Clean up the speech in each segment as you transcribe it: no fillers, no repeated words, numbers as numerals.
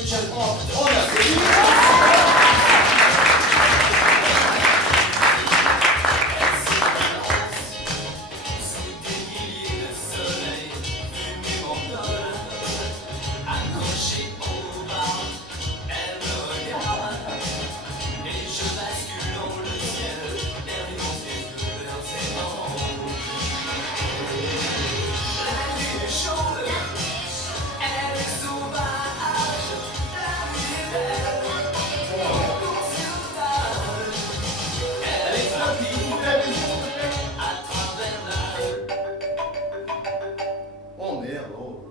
Michel. Oh là, c'est lui. Oh merde, oh.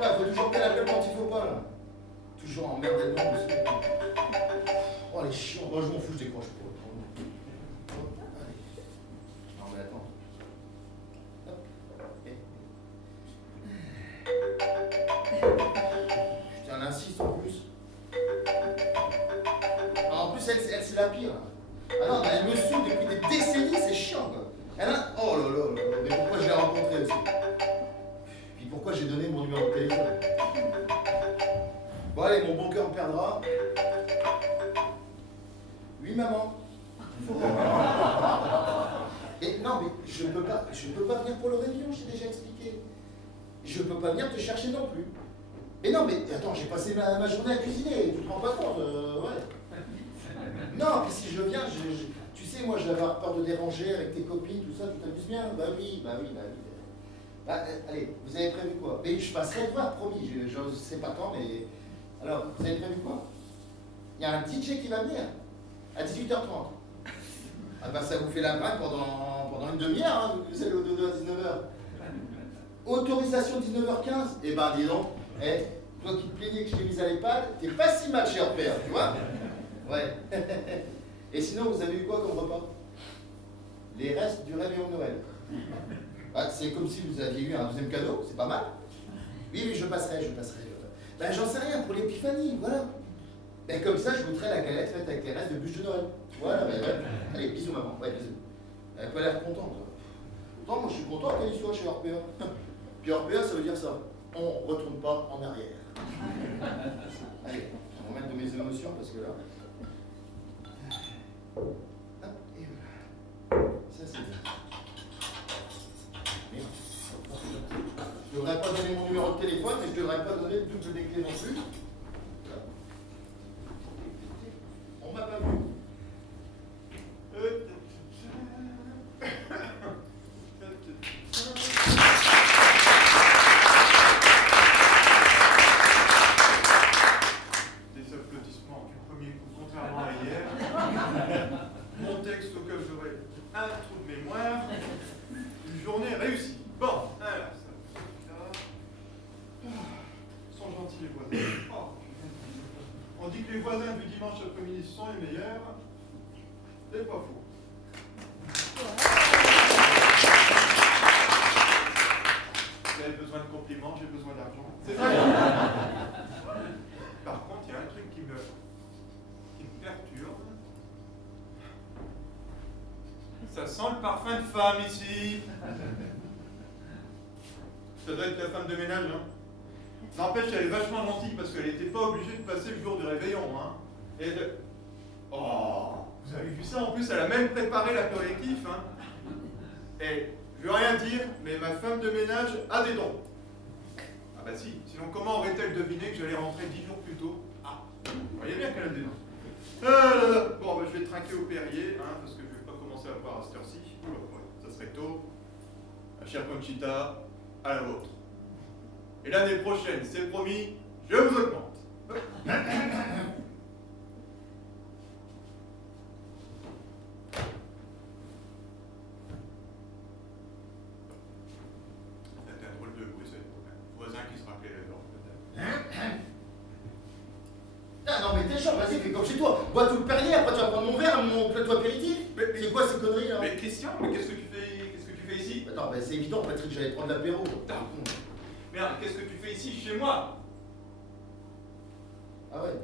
Là, faut toujours qu'elle appelle quand il faut pas, là. Toujours emmerder le monde aussi. Oh, elle est chiante. Moi, je m'en fous, je décroche pas. Allez. Non, mais attends. Hop. Putain, elle insiste en plus. Ah, en plus, elle c'est la pire. Ah non, mais elle me saoule depuis des décennies, c'est chiant, quoi. Elle a... Oh là là là, mais pourquoi je l'ai rencontrée aussi? Puis pourquoi j'ai donné mon numéro de téléphone? Bon allez, mon bon cœur me perdra. Oui maman. Et non mais je peux pas venir pour le réveillon, je t'ai déjà expliqué. Je peux pas venir te chercher non plus. Mais non mais attends, j'ai passé ma journée à cuisiner, tu te rends pas compte, ouais. Non, puis si je viens, tu sais, moi je vais avoir peur de déranger avec tes copines, tout ça, tu t'amuses bien? Bah oui. Bah, allez, vous avez prévu quoi? Mais je passerai te voir, promis, je sais pas quand, mais... Alors, vous avez prévu quoi? Il y a un DJ qui va venir, à 18h30. Ah bah ça vous fait la braque pendant une demi-heure, hein, vous allez au dodo à 19h. Autorisation 19h15? Eh ben dis donc, toi qui te plaignais que je t'ai mise à l'EHPAD, t'es pas si mal chez Repère, tu vois? Ouais. Et sinon, vous avez eu quoi comme repas? Les restes du réveillon de Noël. Ah, c'est comme si vous aviez eu un deuxième cadeau, c'est pas mal. Oui, je passerai. Ben, j'en sais rien, pour l'épiphanie, voilà. Ben, comme ça, je goûterai la galette faite avec les restes de bûche de Noël. Voilà, ben, ouais. Allez, bisous, maman. Ouais, bisous. Elle a pas l'air contente. Pourtant, moi, je suis content qu'elle y soit chez Orpea. Puis Orpea, ça veut dire ça. On retourne pas en arrière. Allez, je vais remettre de mes émotions parce que là... Hop, et voilà. Ça, c'est bien. Merde. Je ne devrais pas donner mon numéro de téléphone, mais je ne devrais pas donner le double des clés non plus. On m'a pas vu. Des applaudissements du premier coup, contrairement à hier. Mon texte auquel j'aurais un trou de mémoire. Une journée réussie. Bon, alors ça. Sont gentils les voisins. Oh, on dit que les voisins du dimanche après-midi sont les meilleurs. C'est pas faux. Vous avez besoin de compliments, j'ai besoin d'argent. C'est vrai. Par contre, il y a un truc qui me perturbe. Ça sent le parfum de femme ici. Ça doit être la femme de ménage, hein. N'empêche, elle est vachement gentille parce qu'elle n'était pas obligée de passer le jour du réveillon, hein. Oh, vous avez vu ça? En plus, elle a même préparé l'apéritif, hein. Et je veux rien dire, mais ma femme de ménage a des dons. Ah bah si, sinon comment aurait-elle deviné que j'allais rentrer 10 jours plus tôt? Ah, vous voyez bien qu'elle a des dons. Bon, bah, je vais trinquer au Perrier, hein, parce que je vais pas commencer à boire à cette heure-ci. Oula, ouais, ça serait tôt. Ma chère Conchita, à la vôtre. Et l'année prochaine, c'est promis, je vous augmente. C'était un drôle de bruit, c'est voisin qui se rappelait la norme, peut-être. Ah non mais t'es chiant, vas-y, fais comme chez toi. Bois tout le Perrier, après tu vas prendre mon verre, mon plateau apéritif. Mais C'est quoi ces conneries là? Mais Christian, mais qu'est-ce que tu fais ici? Attends, ben, c'est évident, Patrick, j'allais prendre l'apéro. Merde, qu'est-ce que tu fais ici, chez moi? Ah ouais.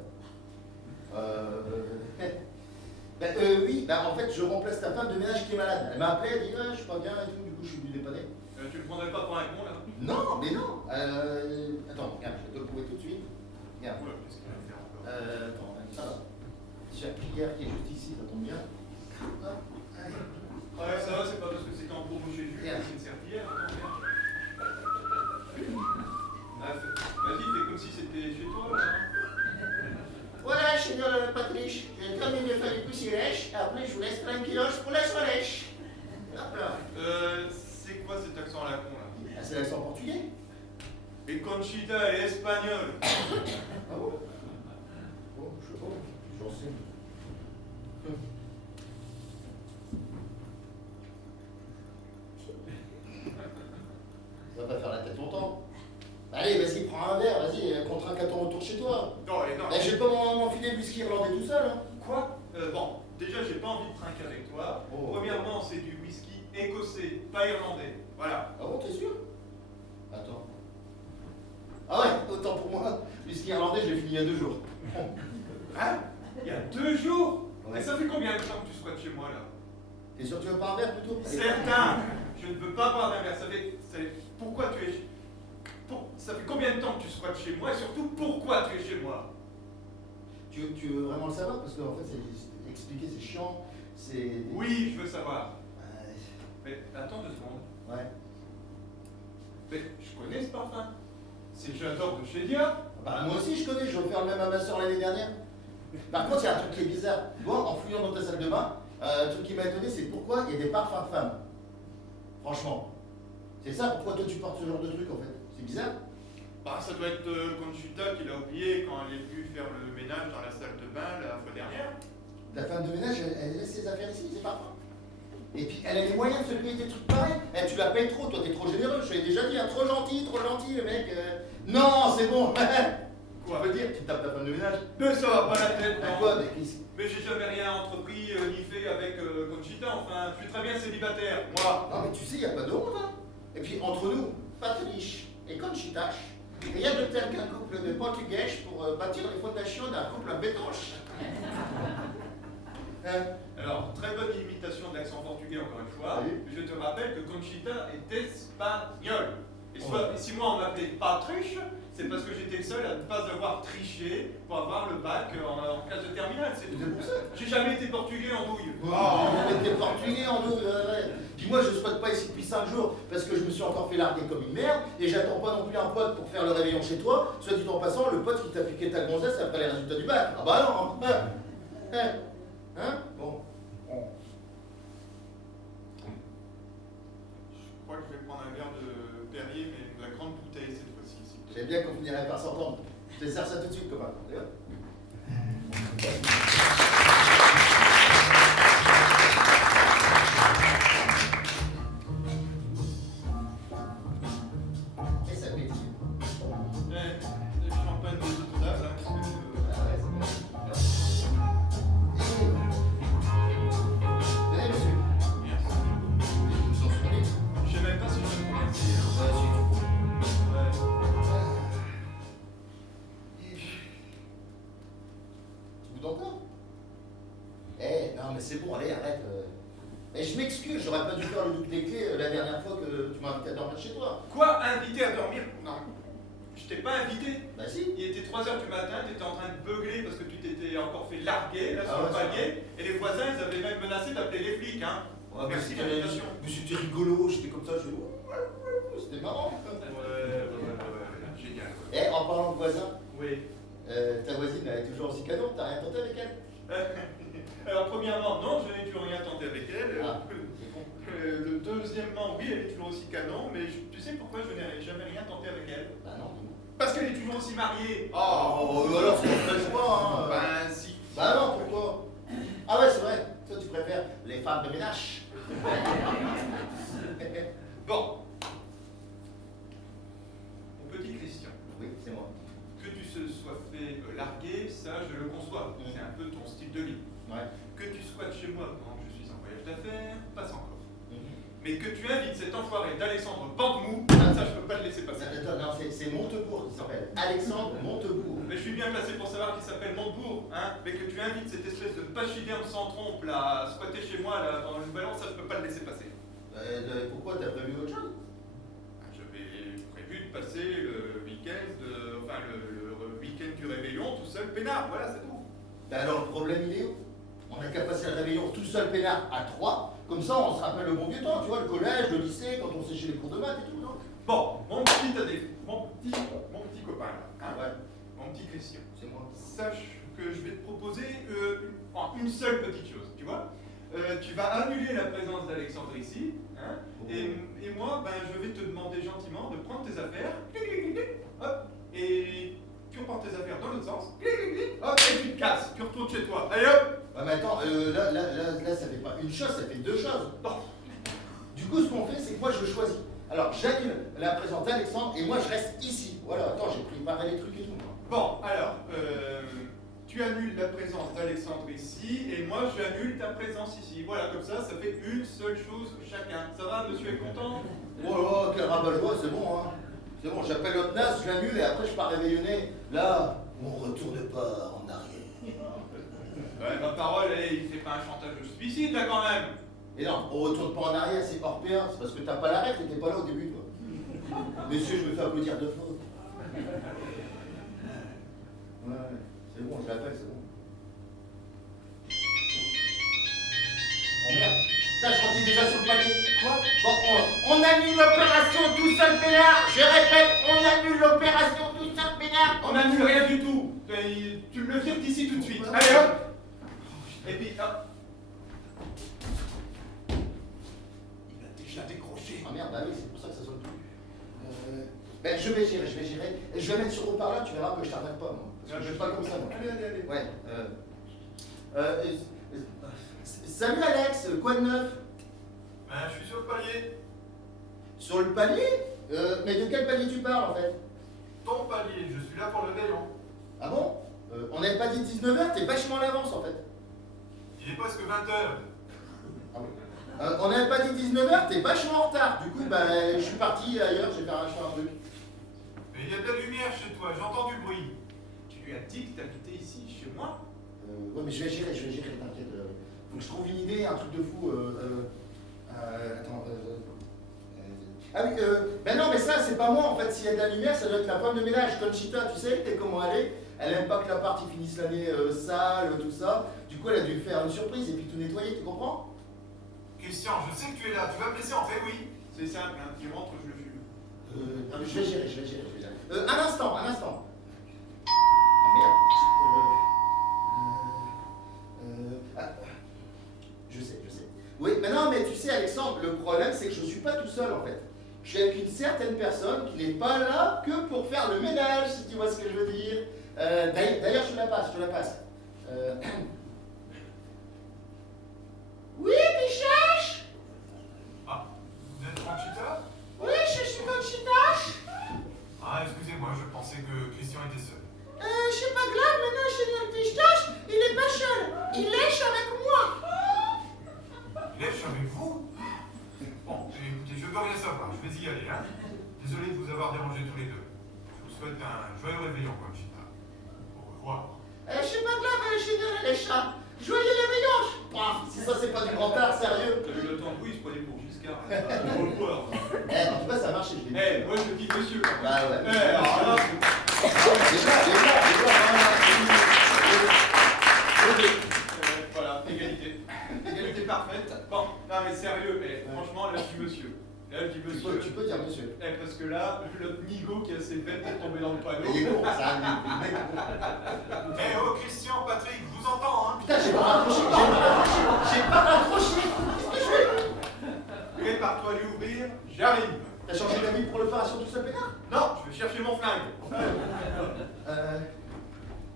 Oui, en fait, je remplace ta femme de ménage qui est malade. Elle m'a appelé, elle dit, ah, je suis pas bien et tout, du coup, je suis venu dépanner. Tu le prendrais pas pour un con, là? Non, mais non. Attends, regarde, je vais te le prouver tout de suite. Regarde. Oula, qu'est-ce qu'il va faire encore? Attends, ça va. J'ai la cuillère qui est juste ici, ça tombe bien. Hop, allez. Ouais, ça va, c'est pas parce que c'était en promo chez Jules, c'est une serpillière, attends, regarde. Ah, vas-y, fais comme si c'était chez toi, là. Voilà, señor Patrice, je termine de faire les poussies lèches, après je vous laisse tranquillos pour la soirée. Hop là. C'est quoi cet accent à la con, là? Ah, c'est l'accent portugais? Et Conchita, elle est espagnole. Ah bon? Bon, je sais pas, j'en sais. Ça va pas faire la tête longtemps. Allez, vas-y, prends un verre, vas-y, contrainte à ton retour chez toi. Non, et non. Eh, je vais pas m'enfiler le whisky irlandais tout seul, hein. Quoi? Bon, déjà, j'ai pas envie de trinquer avec toi. Oh. Premièrement, c'est du whisky écossais, pas irlandais. Voilà. Ah bon, t'es sûr? Attends. Ah ouais, autant pour moi. Whisky irlandais, je l'ai fini il y a 2 jours. Hein? Il y a 2 jours? Ouais. Et ça fait combien de temps que tu squattes chez moi, là? T'es sûr que tu veux pas un verre plutôt? Allez. Certain! Je ne veux pas boire d'un verre. Pourquoi tu es... Ça fait combien de temps que tu squattes chez moi? Et surtout, pourquoi tu es chez moi? Tu veux vraiment le savoir? Parce qu'en fait, expliquer, c'est chiant. C'est. Oui, je veux savoir. Ouais. Mais attends 2 secondes. Ouais. Mais je connais ce parfum. C'est J'adore de chez Dia. Bah, moi aussi, je connais, je vais faire le même à ma soeur l'année dernière. Par contre, il y a un truc qui est bizarre. Moi, en fouillant dans ta salle de bain, un truc qui m'a étonné, c'est pourquoi il y a des parfums de femmes. Franchement. C'est ça, pourquoi toi tu portes ce genre de truc en fait? C'est bizarre? Bah, ça doit être Conchita qui l'a oublié quand elle est venue faire le ménage dans la salle de bain la fois dernière. Ta femme de ménage, elle laisse ses affaires ici, ses parfums. Et puis, elle a les moyens de se payer des trucs pareils. Eh, tu la payes trop, toi, t'es trop généreux. Je te l'ai déjà dit, hein, trop gentil, le mec. Non, c'est bon. Quoi? Tu peux dire, tu tapes ta femme de ménage. Mais ça va pas la tête, Bah non. quoi, mais qu'est-ce Mais j'ai jamais rien entrepris ni fait avec Conchita, enfin, je suis très bien célibataire, moi. Non, mais tu sais, il n'y a pas de honte, hein. Et puis, entre nous, Patrice et Conchita, rien de tel qu'un couple de Portugais pour bâtir les fondations d'un couple bétanche. Hein? Alors, très bonne imitation de l'accent portugais encore une fois. Oui. Je te rappelle que Conchita est espagnole. Et Oh. si moi on m'appelait Patrice, c'est parce que j'étais le seul à ne pas avoir triché pour avoir le bac en classe de terminale, c'est tout. C'est pour ça. J'ai jamais été portugais en douille. Oh, t'es portugais en nous, ouais. Puis moi, je squatte pas ici depuis 5 jours parce que je me suis encore fait larguer comme une merde et j'attends pas non plus un pote pour faire le réveillon chez toi. Soit dit en passant, le pote qui t'a piqué ta gonzesse après les résultats du bac. Ah bah non, hein. Hein? Bon. Je crois que je vais prendre un verre de Perrier, mais de la grande bouteille cette fois-ci. s'il te plaît. J'aime bien qu'on finirait par s'entendre. Je te sers ça tout de suite, copain. D'ailleurs. Et ça pétille. Le champagne des autodables, là, parce que... Ah ouais, c'est bon. Allez, monsieur. Merci. Vous en souvenez? Je sais même pas si je peux me remercier. Hein. Ouais, si. Ouais. Tu boudes encore? Eh, non, mais c'est bon, allez, arrête. Mais je m'excuse, j'aurais pas dû faire le double des clés la dernière fois que tu m'as invité à dormir chez toi. Quoi? Invité à dormir? Non. Je t'ai pas invité. Bah si. Il était 3 h du matin, tu étais en train de beugler parce que tu t'étais encore fait larguer là, Ah sur le ouais, c'est palier. Et les voisins, ils avaient même menacé d'appeler les flics. Hein. Ouais, Merci mais l'invitation. Mais c'était rigolo, j'étais comme ça, c'était marrant. Ouais, génial. Eh, en parlant de voisins, Oui. ta voisine elle est toujours aussi canon, t'as rien tenté avec elle? Alors, premièrement, non, je n'ai toujours rien tenté avec elle. Ah. Deuxièmement, oui, elle est toujours aussi canon, mais tu sais pourquoi je n'ai jamais rien tenté avec elle? Bah non, dis-moi. Parce qu'elle est toujours aussi mariée. Oh, alors ça ne prêche pas, hein. Ben, si. Bah non, pourquoi? Ah ouais, c'est vrai, toi tu préfères les femmes de ménage. Bon. Mon petit Christian. Oui, c'est moi. Que tu se sois fait larguer, ça je le conçois. Mm. C'est un peu ton style de vie. Ouais. Que tu squattes chez moi pendant que je suis en voyage d'affaires, passe encore. Mhm. Mais que tu invites cet enfoiré d'Alexandre Bandemou, ça je peux pas le laisser passer. Attends, non, c'est Montebourg qui s'appelle. Alexandre Montebourg. Mais je suis bien placé pour savoir qu'il s'appelle Montebourg, hein. Mais que tu invites cette espèce de pachyderme sans trompe là, à squatter chez moi là, pendant une balance, ça je peux pas le laisser passer. Pourquoi t'as prévu autre chose? J'avais prévu de passer le week-end, enfin le week-end du seul peinard, voilà, c'est tout. Ben alors le problème il est où? On a qu'à passer le réveillon tout seul peinard à 3, comme ça on se rappelle le bon vieux temps, tu vois, le collège, le lycée, quand on séchait les cours de maths et tout, non? Bon, mon petit copain, là, hein, Ouais, mon petit Christian, c'est moi. sache que je vais te proposer une seule petite chose, tu vois. Tu vas annuler la présence d'Alexandre ici, hein, et moi, ben, je vais te demander gentiment de prendre tes affaires, hop, et tu reprends tes affaires dans l'autre sens, hop, et tu te casses, tu retournes chez toi. Allez hop. Ouais, mais attends, là, ça fait pas une chose, ça fait deux choses. Non. Du coup, ce qu'on fait, c'est que moi, je choisis. Alors, j'annule la présence d'Alexandre et moi, je reste ici. Voilà, attends, j'ai préparé les trucs et tout. Moi. Bon, alors, tu annules la présence d'Alexandre ici, et moi, j'annule ta présence ici. Voilà, comme ça fait une seule chose chacun. Ça va, monsieur est content? Oh là, quel rabat-joie, c'est bon, hein. C'est bon, j'appelle l'autre nas, je l'annule et après, je pars réveillonner. Là, on retourne pas en arrière. Ouais, ma parole, il fait pas un chantage de suicide, là, quand même. Et non, on retourne pas en arrière, c'est hors P1, c'est parce que t'as pas la ref, t'étais pas là au début, toi. Monsieur, je me fais applaudir deux fois. Ouais, c'est bon, je l'appelle, c'est bon. Oh merde, là je rentre déjà sur le palier. Quoi? Bon, on annule l'opération tout seul peinard. Je répète, on annule l'opération tout seul peinard. On n'annule rien du tout. Tu me le vires d'ici tout de suite. Allez, hop. Et puis, hop. Il a déjà décroché. Ah merde, bah oui, c'est pour ça que ça sonne plus. Ben, je vais gérer. Et je vais mettre sur haut-parleur, tu verras que je t'arrête pas, moi. Parce que je suis pas comme ça, moi. Allez. Ouais. Salut Alex, quoi de neuf? Ben, je suis sur le palier. Sur le palier? Mais de quel palier tu parles en fait? Ton palier, je suis là pour le réveillon. Ah bon? On n'avait pas dit 19h, t'es vachement à l'avance en fait. Il est presque 20h. Ah oui. On n'avait pas dit 19h, t'es vachement en retard. Du coup, bah, je suis parti ailleurs, j'ai fait un truc. Mais il y a de la lumière chez toi, j'entends du bruit. Tu lui as dit que t'habitais ici, chez moi? Ouais, mais je vais gérer, t'inquiète. Faut que je trouve une idée, un truc de fou. Attends. Ah oui, ben non, mais ça, c'est pas moi en fait. S'il y a de la lumière, ça doit être la femme de ménage, Conchita, tu sais, comment elle est. Elle aime pas que l'appart il finisse l'année sale, tout ça. Du coup, elle a dû faire une surprise et puis tout nettoyer, tu comprends? Christian, je sais que tu es là, tu vas me laisser entrer, oui. C'est simple, hein, tu rentres, je le fume. Non, mais je vais gérer. Un instant. Oh merde. Je sais. Oui, mais non, mais tu sais, Alexandre, le problème, c'est que je ne suis pas tout seul, en fait. Je suis avec une certaine personne qui n'est pas là que pour faire le ménage, si tu vois ce que je veux dire. D'ailleurs, je te la passe. Oui, Pichache? Ah, vous êtes Conchita? Oui, je suis Conchita. Ah, excusez-moi, je pensais que Christian était seul. C'est pas grave, maintenant, Seigneur Pistache, il est pas seul. Il lèche avec moi. Il lèche avec vous? Bon, écoutez, je veux rien savoir, je vais y aller, hein. Désolé de vous avoir dérangé tous les deux. Je vous souhaite un joyeux réveillon, Conchita. Au revoir. C'est pas grave, Seigneur Elécha. Joyeux réveillon. Paf, si ça, c'est pas du grand art, sérieux. T'as vu le temps, oui, il se prenait pour Giscard. Au revoir. En tout cas, ça a marché, je l'ai dit. Moi, je dis monsieur. Bah ouais. Alors là, voilà, égalité. Égalité parfaite. Bon, non mais sérieux, franchement, là je dis monsieur. Là je dis monsieur. Tu peux dire monsieur. Parce que là, l'autre nigo qui a ses bêtes pour tomber dans le panneau. Il est con, ça, le mec est con. Oh Christian, Patrick, je vous entends, hein. Putain, j'ai pas raccroché. Qu'est-ce que je fais? Prépare-toi à lui ouvrir, j'arrive. T'as changé d'avis pour l'opération tout seul pétard? Non, je vais chercher mon flingue.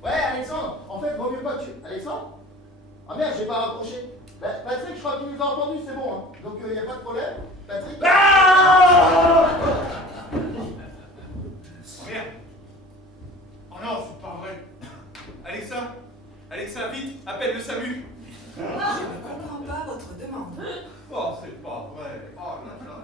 Ouais, Alexandre, en fait, vaut mieux pas que tu... Alexandre? Ah merde, j'ai pas raccroché. Patrick, je crois qu'il nous a entendus, c'est bon, hein. Donc, y a pas de problème. Patrick... Merde. Oh non, c'est pas vrai. Alexa, vite, appelle le SAMU. Je ne comprends pas votre demande. Oh, c'est pas vrai. Oh là là.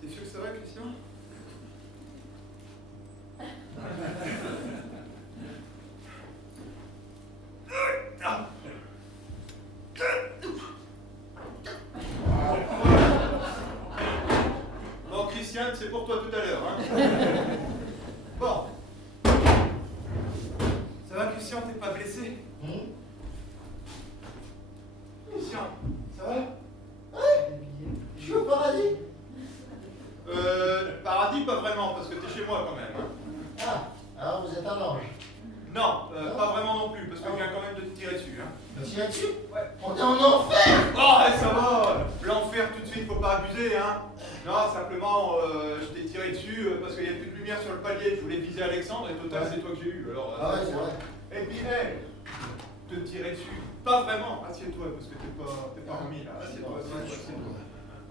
T'es sûr que ça va, Christian? Christiane, c'est pour toi tout à l'heure. Hein. Bon. Ça va, Christian, t'es pas blessé? Christian, ça va? Ouais. Je suis au paradis. Paradis, pas vraiment, parce que t'es chez moi quand même. Hein. Ah, alors vous êtes un ange. Non, pas vraiment non plus, parce que je viens quand même de te tirer dessus. Hein. Tiens dessus? Ouais. On est en enfer. Oh, ouais, ça va. L'enfer tout de suite, faut pas abuser, hein. Non, simplement, je t'ai tiré dessus parce qu'il y a plus de lumière sur le palier. Je voulais viser Alexandre et total, c'est toi que j'ai eu. Alors, Ah ouais, c'est vrai. Et puis, te tirer dessus. Pas vraiment. Assieds-toi, parce que t'es pas remis là. Assieds-toi, assieds-toi.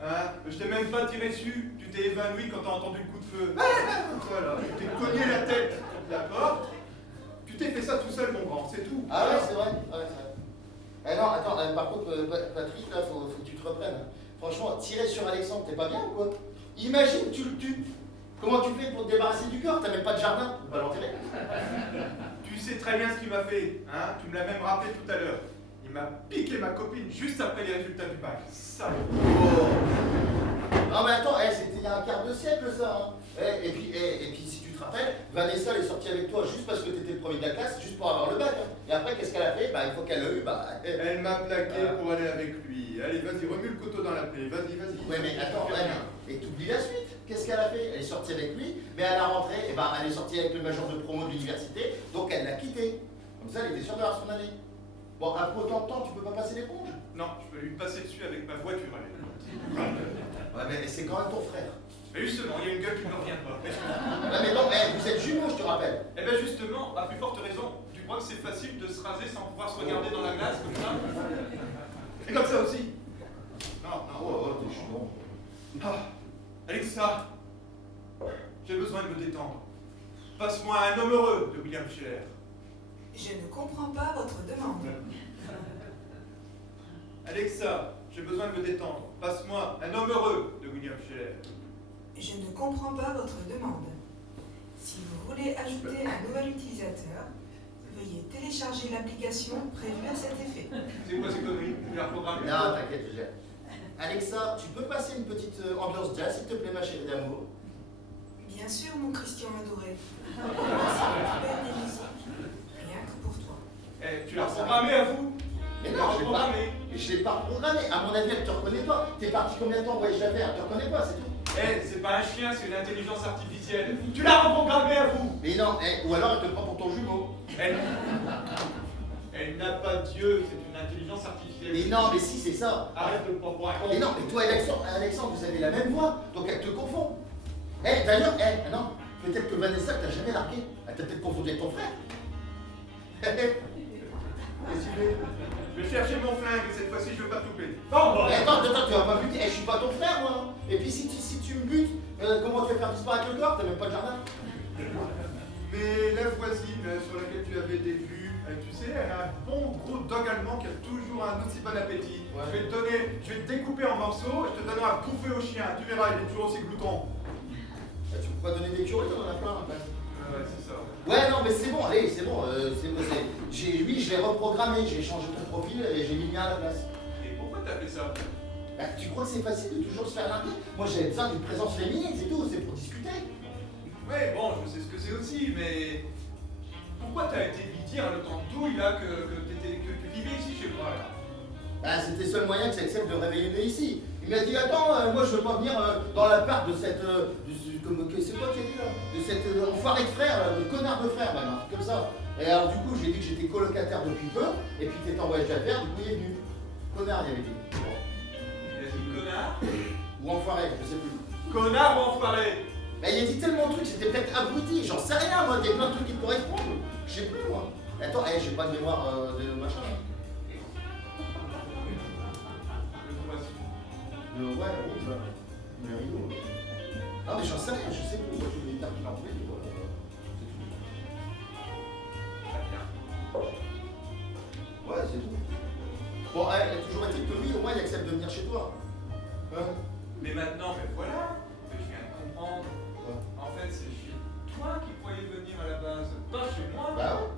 Hein, je t'ai même pas tiré dessus. Tu t'es évanoui quand t'as entendu le coup de feu. Voilà, tu t'es cogné la tête. D'accord? Tu t'es fait ça tout seul, mon grand, c'est tout. Ah ouais, c'est vrai. Ouais, c'est vrai. Eh non, attends, par contre, Patrick, là, faut que tu te reprennes. Hein. Franchement, tirer sur Alexandre, t'es pas bien ou quoi? Imagine, tu le tues. Comment tu fais pour te débarrasser du corps? T'as même pas de jardin, tu peux pas l'enterrer. Tu sais très bien ce qu'il m'a fait, hein? Tu me l'as même rappelé tout à l'heure. Il m'a piqué ma copine juste après les résultats du bac. Salaud. Oh. Non mais attends, c'était il y a un quart de siècle ça. Hein. Et puis si tu te rappelles, Vanessa elle est sortie avec toi juste parce que t'étais le premier de la classe, juste pour avoir le bac. Hein. Et après qu'est-ce qu'elle a fait? Bah une fois qu'elle l'a eu, bah... Elle m'a plaqué pour aller avec lui. Allez, vas-y, remue le couteau dans la plaie. Vas-y, vas-y. Ouais mais attends, et t'oublies la suite. Qu'est-ce qu'elle a fait? Elle est sortie avec lui, mais à la rentrée, et bah, elle est sortie avec le major de promo de l'université, donc elle l'a quitté. Comme ça elle était sûre d'avoir son année. Bon, après autant de temps, tu peux pas passer l'éponge? Non, je peux lui passer dessus avec ma voiture. Allez. Ouais mais c'est quand même ton frère. Mais justement, il y a une gueule qui ne me revient pas. Ouais mais non, vous êtes jumeaux, je te rappelle. Eh bien justement, à plus forte raison, tu crois que c'est facile de se raser sans pouvoir se regarder dans la glace comme ça? Et comme ça aussi. Non, non. Oh, t'es chiant. Ah, Alexa, j'ai besoin de me détendre. Passe-moi un homme heureux de William Scheller. Je ne comprends pas votre demande. Alexa, j'ai besoin de me détendre. Passe-moi un homme heureux de William Scheller. Je ne comprends pas votre demande. Si vous voulez ajouter un nouvel utilisateur, veuillez télécharger l'application prévue à cet effet. C'est quoi ces conneries? Tu l'as reprogrammé? Non, t'inquiète, je gère. Alexa, tu peux passer une petite ambiance jazz, s'il te plaît, ma chérie d'amour? Bien sûr, mon Christian adoré. Voici une belle des musiques, rien que pour toi. Eh, tu l'as reprogrammé à vous? Mais Tu non, l'as je l'ai pas. reprogrammé. Je l'ai pas programmé. À mon avis, elle te reconnaît pas. T'es parti combien de temps en voyage d'affaires? Elle te reconnaît pas, c'est tout. Eh, c'est pas un chien, c'est une intelligence artificielle. Tu l'as reprogrammé à vous. Mais non, ou alors elle te prend pour ton jumeau. Elle n'a pas Dieu, c'est une intelligence artificielle. Mais non, mais si, c'est ça. Arrête de me prendre pour un con. Mais non, mais toi et Alexandre, vous avez la même voix, donc elle te confond. D'ailleurs, non, peut-être que Vanessa t'a jamais largué. Elle t'a peut-être confondu avec ton frère. Qu'est-ce que tu fais? Je vais chercher mon flingue et cette fois-ci je veux pas te louper. Mais attends, tu vas pas buter. Je suis pas ton frère, moi. Et puis si tu me butes, comment tu vas faire disparaître le corps? T'as même pas de jardin. Mais la voisine sur laquelle tu avais des vues, tu sais, elle a un bon gros dog allemand qui a toujours un aussi bon appétit. Ouais. Je vais te découper en morceaux et je te donnerai à bouffer au chien. Tu verras, il est toujours aussi glouton. Tu peux pas donner des curieux, on en a plein après. Ouais, c'est ça. Ouais, non, mais c'est bon, allez, c'est bon. Oui, je l'ai reprogrammé, j'ai changé ton profil et j'ai mis le mien à la place. Et pourquoi t'as fait ça? Bah, tu crois que c'est facile de toujours se faire larguer? Moi, j'avais besoin d'une présence féminine, c'est tout, c'est pour discuter. Ouais, bon, je sais ce que c'est aussi, mais pourquoi t'as été lui dire le temps de douille là que tu vivais ici chez moi là? Bah, c'était le seul moyen que j'accepte de réveiller ici. Il m'a dit, attends, moi je veux pas venir dans l'appart de cette. C'est quoi qu'il a dit là? De cette enfoiré de frère, là, de connard de frère, même, un truc comme ça. Et alors, du coup, j'ai dit que j'étais colocataire depuis peu, et puis t'étais en voyage d'affaires, du coup, il est venu. Connard, il avait dit. Bon. Il a dit connard? Ou enfoiré, je sais plus. Connard ou enfoiré? Bah, il a dit tellement de trucs, c'était peut-être abruti, j'en sais rien, moi, il y a plein de trucs qui te correspondent. Je sais plus, moi. Attends, j'ai pas de mémoire de machin. Ouais, oui, bah. Mais rigolo. Non, mais j'en sais rien, je sais plus. Moi, je vais dire qu'il en pouvait, voilà. Ouais, c'est tout. Bon, toujours est-il que lui, au moins, il accepte de venir chez toi. Hein? Mais maintenant, mais voilà, que je viens de comprendre. Ouais. En fait, c'est chez toi qui croyais venir à la base, pas chez moi. Bah ouais.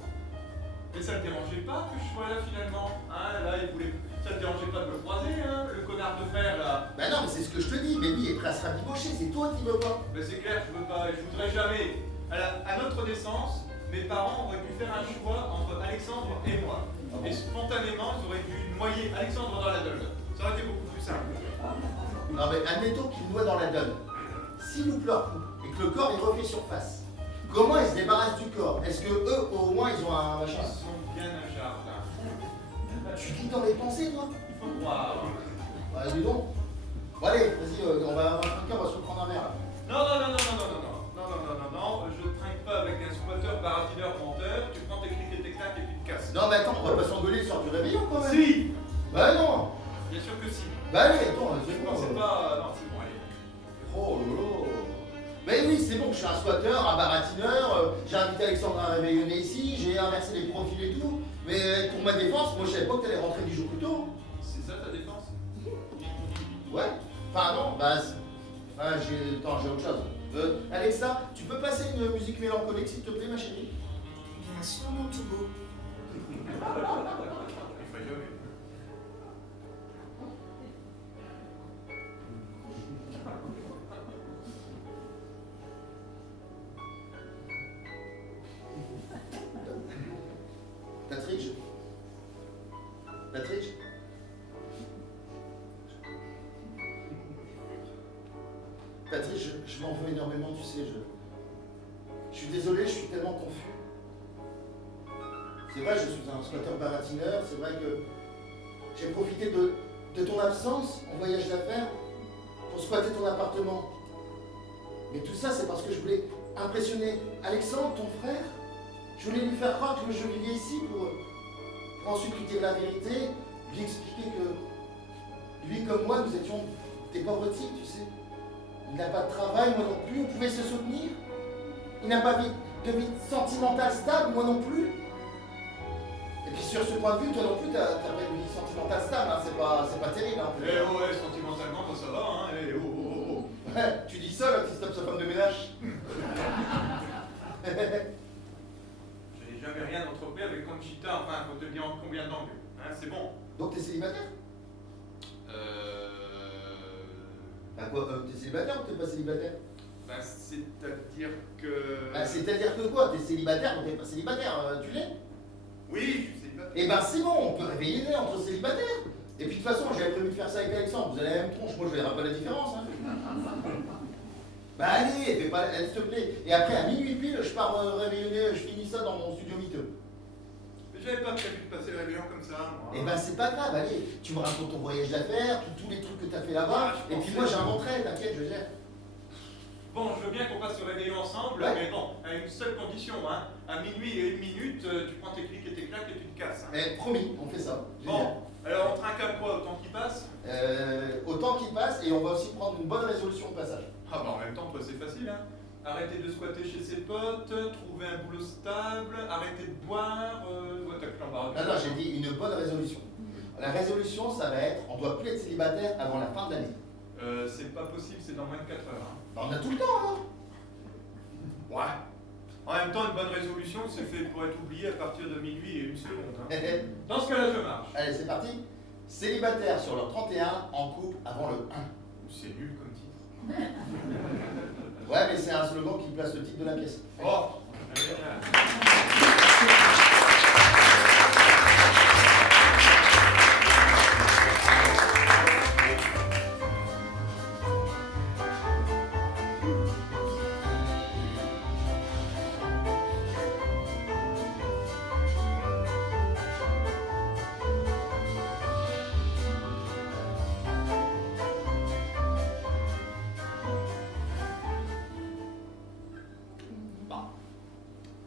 Mais ça te dérangeait pas que je sois là finalement, hein? Là, il voulait. Ça te dérangeait pas de me croiser, hein? Le connard de frère là. Ben non, mais c'est ce que je te dis, mais lui est prêt à se rabibocher, c'est toi qui veux pas. Mais c'est clair, je veux pas, et je voudrais jamais. À notre naissance, mes parents auraient dû faire un choix entre Alexandre et moi. Et spontanément, ils auraient dû noyer Alexandre dans la Donne. Ça aurait été beaucoup plus simple. Non mais admettons qu'il noie dans la Donne. S'il loupe leur coup et que le corps il refait surface, comment ils se débarrassent du corps? Est-ce que eux, au moins, ils ont un machin? Ils sont bien un jardin. Tu lis dans les pensées, toi? Il faut croire. Bah, dis donc. Bon, allez, vas-y, on va se reprendre un verre là. Non, je trinque pas avec un squatteur, baratineur, menteur. Tu prends tes clics et tes claques et puis te casses. Non, mais attends, on va pas s'engueuler le soir du réveillon quand même. Si. Bah non. Bien sûr que si. Bah allez, attends, c'est Non, bon. c'est pas. Non, c'est bon, allez. Oh lolo. Ben oui, c'est bon, je suis un squatteur, un baratineur, j'ai invité Alexandre à réveillonner ici, j'ai inversé les profils et tout, mais pour ma défense, moi je savais pas que t'allais rentrer 10 jours plus tôt. C'est ça ta défense? Ouais. Enfin non, bah j'ai autre chose. Alexa, tu peux passer une musique mélancolique s'il te plaît ma chérie? Bien sûr, mon tout beau. Il faut y aller. Patrick? Patrick, je m'en veux énormément, tu sais, je suis désolé, je suis tellement confus. C'est vrai, je suis un squatteur baratineur, c'est vrai que j'ai profité de ton absence en voyage d'affaires pour squatter ton appartement. Mais tout ça, c'est parce que je voulais impressionner Alexandre, ton frère. Je voulais lui faire croire que je vivais ici pour ensuite lui dire la vérité, lui expliquer que lui comme moi, nous étions des pauvres types, tu sais. Il n'a pas de travail, moi non plus, on pouvait se soutenir. Il n'a pas de vie sentimentale stable, moi non plus. Et puis sur ce point de vue, toi non plus, t'as pas une vie sentimentale stable, hein. C'est pas terrible. Hein, Eh oh, ouais, sentimentalement, ça va, hein. Eh oh, oh, oh, oh. Ouais, tu dis ça, là, tu stoppes sa femme de ménage. Je n'ai jamais rien entrepris avec Conchita, enfin, faut te dire en combien d'angles. Hein, c'est bon. Donc t'es célibataire? Bah quoi, t'es célibataire ou t'es pas célibataire? Bah, c'est-à-dire que... Bah c'est-à-dire que quoi? T'es célibataire ou t'es pas célibataire? Tu l'es? Oui, je suis célibataire. Eh ben c'est bon, on peut réveiller les entre célibataires. Et puis de toute façon, j'avais prévu de faire ça avec Alexandre, vous avez la même tronche, moi je verrai pas la différence. Hein. Bah allez, fais pas, s'il te plaît. Et après à minuit pile, je pars réveillonner, je finis ça dans mon studio miteux. Mais j'avais pas prévu de passer le réveillon comme ça, moi. Eh ben c'est pas grave, allez, tu me racontes ton voyage d'affaires, tous les trucs que t'as fait là-bas, Ah, et puis moi j'inventerai, t'inquiète, je gère. Bon, je veux bien qu'on passe le réveillon ensemble, Ouais. mais bon, à une seule condition, hein. À minuit et 1 minute, tu prends tes clics et tes claques et tu te casses. Hein. Mais promis, on fait ça. Génial. Bon, alors on trinque à quoi, autant qu'il passe? Autant qu'il passe, et on va aussi prendre une bonne résolution de passage. Ah bah en même temps, toi c'est facile, hein. Arrêter de squatter chez ses potes, trouver un boulot stable, arrêter de boire, ouais, t'as que l'embarras. Non, non, j'ai dit une bonne résolution. La résolution, ça va être, on doit plus être célibataire avant la fin de l'année. C'est pas possible, c'est dans moins de 4 heures. Hein. Bah, on a tout le temps, alors. Ouais. En même temps, une bonne résolution, c'est fait pour être oublié à partir de minuit et 1 seconde. Hein. Dans ce cas-là, je marche. Allez, c'est parti. Célibataire sur leur 31, en couple avant le 1. C'est nul comme titre. Ouais, mais c'est un slogan qui place le titre de la pièce. Oh.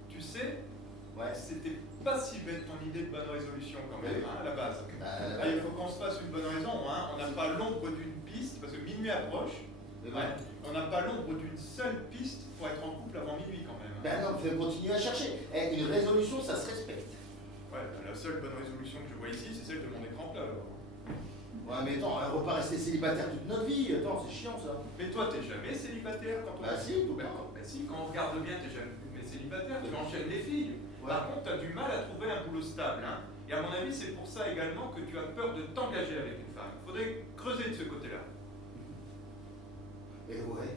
Tu sais, Ouais. c'était pas si bête ton idée de bonne résolution quand même, hein, à la base. Bah, Ah, il faut qu'on se fasse une bonne raison, hein. On n'a pas l'ombre d'une piste, parce que minuit approche. Ouais. On n'a pas l'ombre d'une seule piste pour être en couple avant minuit quand même. Ben non, faut continuer à chercher. Eh, une résolution, ça se respecte. Ouais, la seule bonne résolution que je vois ici, c'est celle de mon écran plat alors. Ouais, mais attends, on va pas rester célibataire toute notre vie. Attends, c'est chiant ça. Mais toi, t'es jamais célibataire quand on... Bah si, tout Ben, le temps. ben si, quand on regarde bien, t'es jamais célibataire, tu enchaînes les filles. Ouais. Par contre, t'as du mal à trouver un boulot stable. Hein. Et à mon avis, c'est pour ça également que tu as peur de t'engager avec une femme. Il faudrait creuser de ce côté-là. Et ouais.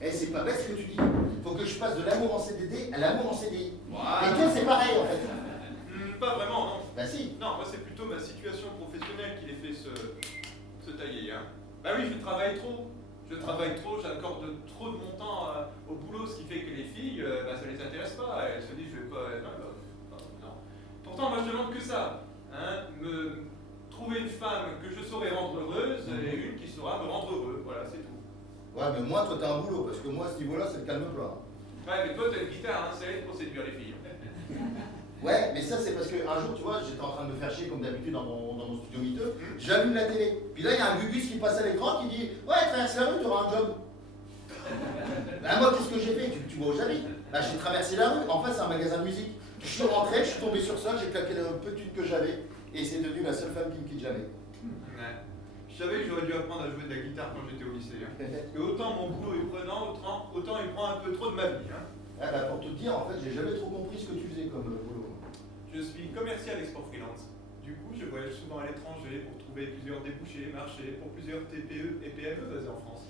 Eh, c'est pas bête ce que tu dis. Faut que je passe de l'amour en CDD à l'amour en CDI. Voilà. Et toi, c'est pareil en fait. Pas vraiment, non. Bah si. Non, moi c'est plutôt ma situation professionnelle qui les fait se tailler. Hein. Bah oui, je travaille trop. J'accorde trop de mon temps au boulot, ce qui fait que les filles, ça les intéresse pas. Elles se disent, je vais pas. Non. Pourtant, moi je demande que ça. Hein, me trouver une femme que je saurais rendre heureuse et une qui saura me rendre heureux. Voilà, c'est tout. Ouais, mais moi, toi, t'as un boulot, parce que moi, à ce niveau-là, c'est le calme-plat. Ouais, mais toi, t'as une guitare, hein, ça aide pour séduire les filles. Ouais, mais ça, c'est parce qu'un jour, tu vois, j'étais en train de me faire chier, comme d'habitude, dans mon studio miteux. J'allume la télé. Puis là, il y a un gugus qui passe à l'écran qui dit « Ouais, traverse la rue, tu auras un job. » Bah, moi, qu'est-ce que j'ai fait? Tu vois où j'habite? Bah, j'ai traversé la rue. En fait, c'est un magasin de musique. Je suis rentré, je suis tombé sur ça, j'ai claqué le peu de thunes que j'avais. Et c'est devenu la seule femme qui me quitte jamais. Ouais. Je savais que j'aurais dû apprendre à jouer de la guitare quand j'étais au lycée. Hein. Parce que autant mon boulot est prenant, autant il prend un peu trop de ma vie. Hein. Ah bah, pour te dire, en fait, j'ai jamais trop compris ce que tu faisais comme boulot. Je suis commercial export freelance. Du coup, je voyage souvent à l'étranger pour trouver plusieurs débouchés, marchés pour plusieurs TPE et PME basés en France.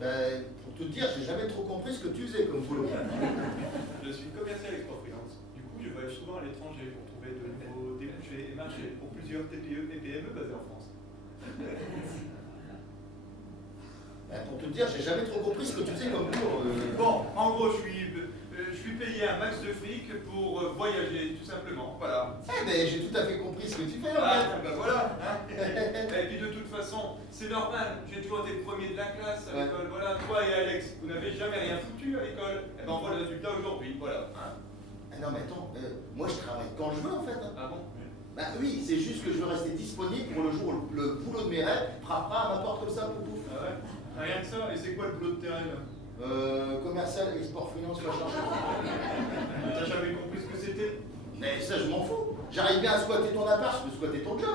Ben, pour te dire, j'ai jamais trop compris ce que tu faisais comme boulot. Je suis commercial export freelance. Du coup, je voyage souvent à l'étranger pour trouver de nouveaux débouchés et marchés pour plusieurs TPE et PME basés en France. Ben, pour te dire, j'ai jamais trop compris ce que tu faisais comme boulot. Bon, en gros, je suis payé un max de fric pour voyager, tout simplement. Voilà. Eh ben, j'ai tout à fait compris ce que tu fais, en fait. Ah, ben voilà. Hein. Et puis de toute façon, c'est normal. J'ai toujours été le premier de la classe à l'école. Voilà, toi et Alex, vous n'avez jamais rien foutu à l'école. Et ben on voit le résultat aujourd'hui. Voilà. Hein. Ah non, mais attends, moi je travaille quand je veux, en fait. Ah bon? Bah oui, c'est juste que je veux rester disponible pour le jour où le boulot de mes rêves frappera à ma porte comme ça, pour pouf. Ah ouais? Ah, rien que ça. Et c'est quoi le boulot de tes rêves? Commercial, export, finance, machin. T'as jamais compris ce que c'était? Mais ça, je m'en fous. J'arrive bien à squatter ton appart, je peux squatter ton job.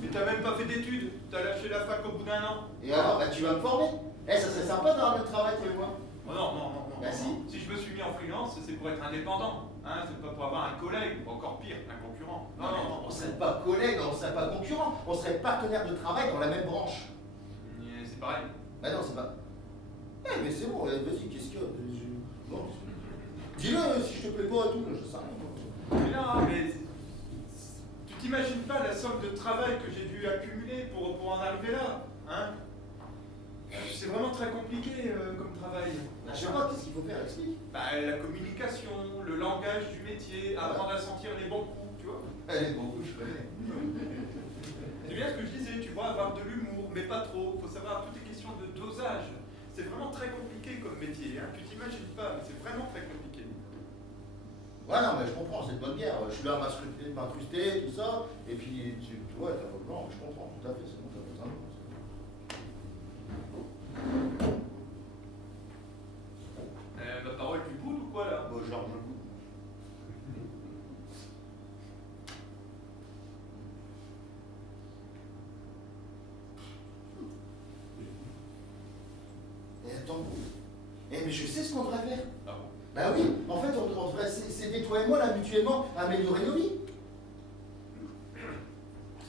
Mais t'as même pas fait d'études. T'as lâché la fac au bout d'un an. Et alors, bah, tu vas me former. Eh, ça serait sympa d'avoir le travail, toi et moi. Oh non, non, non, non. Bah si. Si je me suis mis en freelance, c'est pour être indépendant. Hein, c'est pas pour avoir un collègue, ou encore pire, un concurrent. Non, non, non. On serait pas collègues, on serait pas concurrents, on serait partenaires de travail dans la même branche. C'est pareil. Bah non, c'est pas. Eh, mais c'est bon, vas-y, qu'est-ce qu'il y a? Non. Dis-le si je te plais pas et tout, je sais rien. Mais non, mais tu t'imagines pas la somme de travail que j'ai dû accumuler pour en arriver là, hein? C'est vraiment très compliqué comme travail. Bah, je sais pas, qu'est-ce qu'il faut faire, explique. Bah, la communication, le langage du métier, apprendre à sentir les bons coups, tu vois. Allez, bon, je connais. C'est bien ce que je disais, tu vois, avoir de l'humour, mais pas trop. Faut savoir, tout est question de dosage. C'est vraiment très compliqué comme métier, hein. Tu t'imagines pas, mais c'est vraiment très compliqué. Ouais, non, mais je comprends, c'est de bonne bière. Je suis là à m'incruster, tout ça. Et puis, tu vois, t'as pas blanc, je comprends, tout à fait, c'est bon, t'as pas besoin. La parole, tu boudes ou quoi là? Bon, genre, je goûte. Et attends. Eh, mais je sais ce qu'on devrait faire. Ah bon? Bah oui, en fait, on devrait s'aider, toi et moi, là, mutuellement, à améliorer nos vies.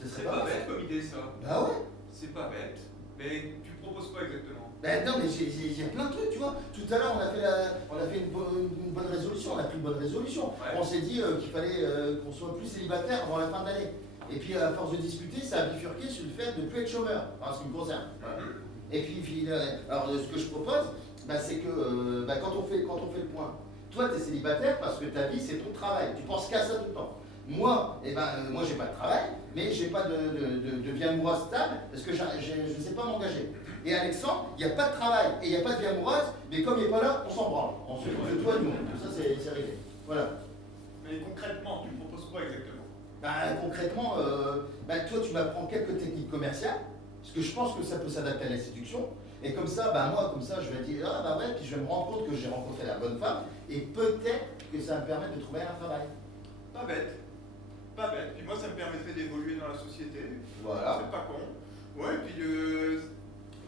Ce serait C'est pas mal, bête ça. comme idée ça. Bah ouais. C'est pas bête. Mais tu proposes quoi exactement? Ben non, mais il y a plein de trucs, tu vois. Tout à l'heure, on a fait une bonne résolution, on a pris une bonne résolution. Ouais. On s'est dit qu'il fallait qu'on soit plus célibataire avant la fin de l'année. Et puis, à force de discuter, ça a bifurqué sur le fait de ne plus être chômeur, en ce qui me concerne. Et puis, alors, ce que je propose, bah, c'est que quand on fait le point, toi, tu es célibataire parce que ta vie, c'est ton travail. Tu penses qu'à ça tout le temps. Moi, moi, j'ai pas de travail, mais j'ai pas de vie amoureuse stable parce que je ne sais pas m'engager. Et Alexandre, il n'y a pas de travail et il n'y a pas de vie amoureuse, mais comme il n'est pas là, on s'en branle. On se de toi et nous. Ça, c'est réglé. Voilà. Mais concrètement, tu proposes quoi exactement? Concrètement, toi, tu m'apprends quelques techniques commerciales, parce que je pense que ça peut s'adapter à la séduction. Et comme ça, moi, je vais dire, ah bah ouais, puis je vais me rendre compte que j'ai rencontré la bonne femme, et peut-être que ça va me permettre de trouver un travail. Pas bête. Pas bête. Puis moi, ça me permettrait d'évoluer dans la société. Voilà. C'est pas con. Ouais, puis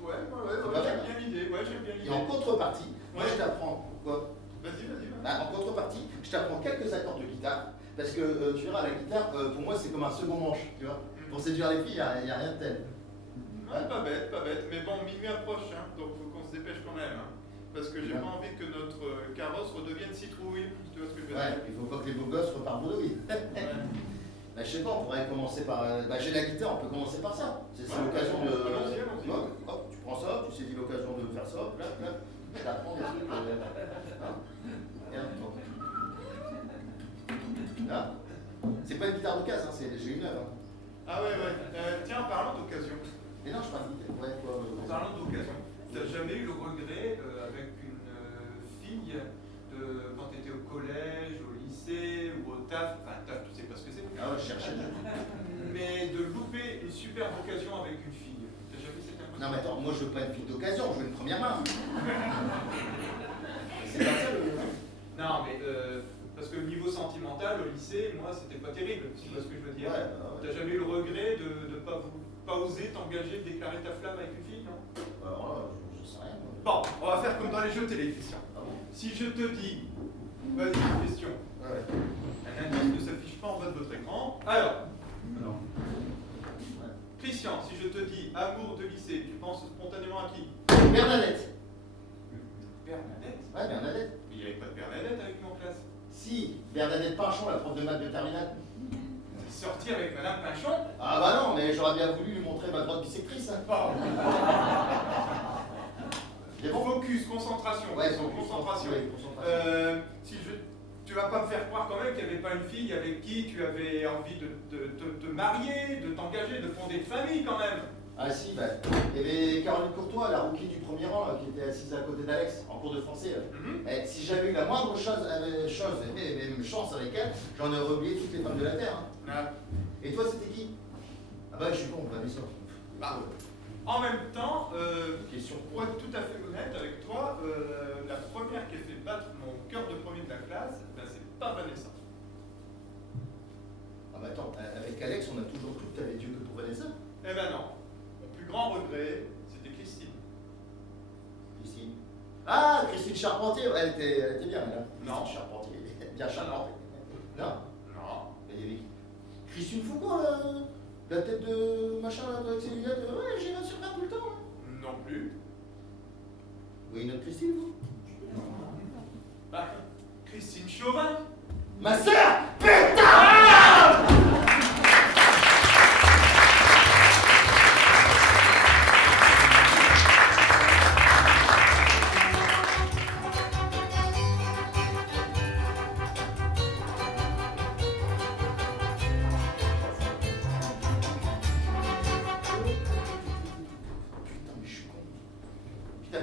pas j'aime mal. bien l'idée. Ouais, j'aime bien Et l'idée. en contrepartie, moi Ouais. je t'apprends quoi? Vas-y. En contrepartie, je t'apprends quelques accords de guitare, Parce que tu verras, la guitare, pour moi, c'est comme un second manche, tu vois. Pour séduire les filles, il n'y a rien de tel. Ouais, pas bête, pas bête. Mais bon, minuit approche, hein, donc faut qu'on se dépêche quand même. Hein, parce que j'ai pas envie que notre carrosse redevienne citrouille. Tu vois ce que je veux dire? Ouais, il faut pas que les beaux gosses repartent bredouille. Bah, je sais pas, on pourrait commencer par. Bah, j'ai la guitare, on peut commencer par ça. C'est l'occasion de. Allons-y. Hop, tu prends ça, tu saisis l'occasion de faire ça, là, je t'apprends des trucs. Hein. Là. C'est pas une guitare d'occasion, hein, j'ai une œuvre. Hein. Ah ouais. Tiens, parlant d'occasion. Mais non, je parle de ouais, quoi. Parlant d'occasion, t'as jamais eu le regret avec une fille de quand t'étais au collège, au lycée ou au taf, enfin taf, tu sais pas ce que c'est. Ah ouais, je cherchais. Mais de louper une superbe occasion avec une fille. T'as jamais eu cette impression? Non mais attends, moi je veux pas une fille d'occasion, je veux une première main. C'est pas ça le. Non mais parce que le niveau sentimental au lycée, moi c'était pas terrible, si tu vois ce que je veux dire. Ouais. T'as jamais eu le regret de pas oser t'engager, de déclarer ta flamme avec une fille, non? Alors là, je sais rien. Moi. Bon, on va faire comme dans les jeux télé, Christian. Ah bon? Si je te dis, vas-y, une question. Ouais. Un indice ne s'affiche pas en bas de votre écran. Alors, Non. Christian, si je te dis amour de lycée, tu penses spontanément à qui? Bernadette. Bernadette? Ouais, Bernadette. Mais il n'y avait pas de Bernadette avec nous en classe. Si, Bernadette Pinchon, la prof de maths de terminale. Sortir avec Madame Pinchon? Ah bah non, mais j'aurais bien voulu lui montrer ma droite bisectrice. Hein. Bon. Mais bon. Focus, concentration. Ouais, concentration. Ouais, concentration. Tu vas pas me faire croire quand même qu'il n'y avait pas une fille avec qui tu avais envie de te marier, de t'engager, de fonder une famille quand même. Ah si, bah, il y avait Caroline Courtois, la rookie du premier rang, là, qui était assise à côté d'Alex, en cours de français. Et si j'avais eu la moindre chose et même chance avec elle, j'en aurais oublié toutes les femmes de la Terre. Hein. Ah. Et toi, c'était qui? Ah bah je suis con, bah bien sûr. Bah, en même temps, Question. pour être tout à fait honnête avec toi, la première qui a fait battre mon cœur de premier de la classe, ben, c'est pas Vanessa. Ah bah attends, avec Alex, on a toujours cru que t'avais Dieu que pour Vanessa. Eh ben non. Mon plus grand regret, c'était Christine. Christine. Ah, Christine Charpentier, elle était bien, là. Non. Christine Charpentier, bien charpentée. Non. Non. Il y avait qui? Christine Foucault, là, la tête de machin, là, avec ses lunettes. Ouais, j'ai la surface tout le temps. Hein. Non plus. Vous voyez notre Christine, vous? Bah, Christine Chauvin. Ma sœur. Putain.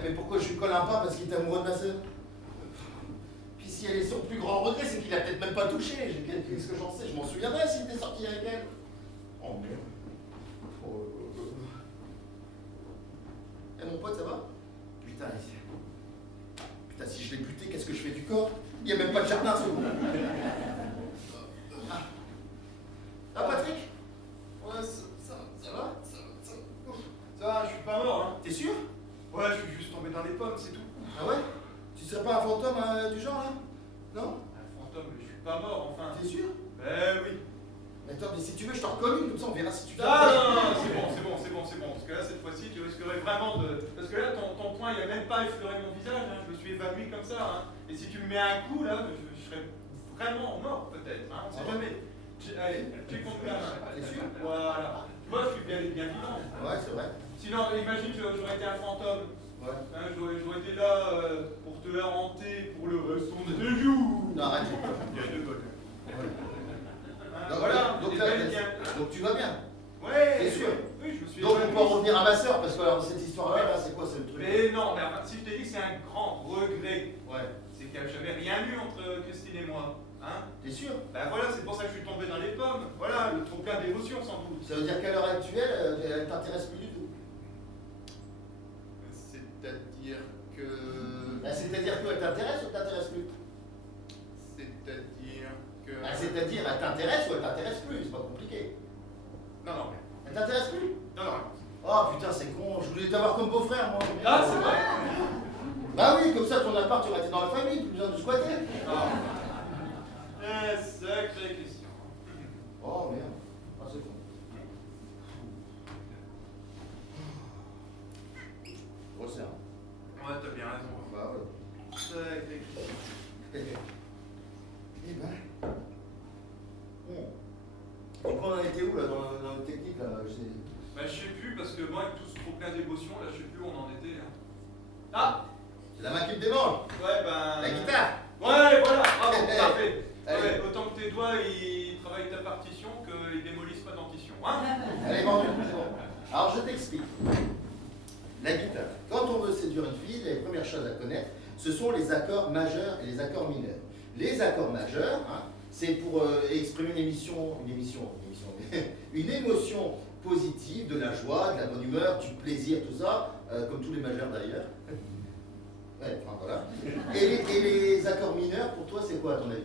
Mais pourquoi je lui colle un pas parce qu'il est amoureux de ma sœur? Puis si elle est son plus grand regret, c'est qu'il a peut-être même pas touché. Qu'est-ce que j'en sais? Je m'en souviendrai s'il était sorti avec elle. Oh merde. Oh. Eh mon pote, ça va? Putain, si je l'ai buté, qu'est-ce que je fais du corps? Il n'y a même pas de jardin, ce gros. Ah, Patrick? Ouais, ça va? Ça va, je suis pas mort, hein. T'es sûr? Ouais, je suis juste tombé dans les pommes, c'est tout. Ah ouais? Tu serais pas un fantôme du genre, là? Non? Un fantôme, mais je suis pas mort, enfin. T'es sûr? Eh oui. Mais attends, mais si tu veux, je t'en recolle une, comme ça on verra si tu Ah non, c'est bon. Parce que là, cette fois-ci, tu risquerais vraiment de... Parce que là, ton poing, il a même pas effleuré mon visage, hein. Je me suis évanoui comme ça, hein. Et si tu me mets un coup, là, je serais vraiment mort, peut-être, hein. On sait jamais. Allez, tu comptes bien, hein. T'es sûr? Voilà. Moi, je suis bien vivant. Ouais, c'est vrai. Sinon, imagine, j'aurais été un fantôme. Ouais. Hein, j'aurais été là pour te hanter pour le restant de tes jours. Non, arrête. Il y a deux cols. Donc, Voilà, donc, et là, belle bien. donc tu vas bien. Ouais. T'es sûr? Oui, je me suis Donc on évanoui. peut en revenir à ma soeur, parce que alors, cette histoire-là, là, c'est quoi? C'est le truc? Mais non, mais enfin, si je t'ai dit que c'est un grand regret, Ouais. c'est qu'il n'y a jamais rien eu entre Christine et moi. Hein? T'es sûr? Ben voilà, c'est pour ça que je suis tombé dans les pommes. Voilà, le trop plein d'émotions sans doute. Ça veut dire qu'à l'heure actuelle, elle t'intéresse plus du tout? C'est-à-dire que... Bah, c'est-à-dire qu'elle t'intéresse ou elle t'intéresse plus? C'est-à-dire que... Bah, c'est-à-dire, elle t'intéresse ou elle t'intéresse plus? C'est pas compliqué. Non, non, mais... Elle t'intéresse plus? Non, non. Oh putain, c'est con, je voulais t'avoir comme beau-frère, moi. Ah, c'est vrai. Bah oui, comme ça, ton appart, tu aurais été dans la famille, plus besoin de squatter. Ah. Sacrée question. Oh merde. Ah, c'est con. Oh, c'est un. Ouais, t'as bien raison. Bah ouais. Sacrée question. Eh ben. Bon. Donc on en était où là dans la technique là Bah, je sais plus, parce que moi, avec tout ce trop plein d'émotions, là, je sais plus où on en était. Là. Ah C'est la main qui me démange. Ouais, ben. La guitare. Ouais, voilà, bravo, parfait. Allez. Ouais, autant que tes doigts, ils travaillent ta partition qu'ils démolissent ma dentition. Hein. Elle est vendue, c'est bon. Alors je t'explique. La guitare. Quand on veut séduire une fille, les premières choses à connaître, ce sont les accords majeurs et les accords mineurs. Les accords majeurs, hein, c'est pour exprimer une émotion positive, de la joie, de la bonne humeur, du plaisir, tout ça, comme tous les majeurs d'ailleurs. Ouais, enfin voilà. Et les accords mineurs, pour toi, c'est quoi à ton avis?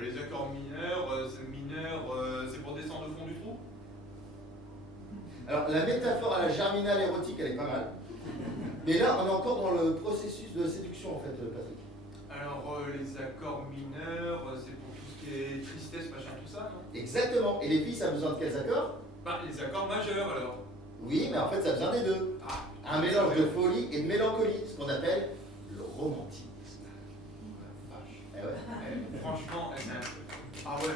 Les accords mineurs, c'est pour descendre au fond du trou. Alors, la métaphore à la germinale érotique, elle est pas mal. Mais là, on est encore dans le processus de séduction, en fait, Patrick. Alors, les accords mineurs, c'est pour tout ce qui est tristesse, machin, tout ça, non? Exactement. Et les filles, ça a besoin de quels accords? Bah, les accords majeurs, alors. Oui, mais en fait, ça a besoin des deux. Ah, Un mélange de folie et de mélancolie, ce qu'on appelle le romantisme. Vache. Eh ouais. Franchement, c'est un peu. Ah ouais.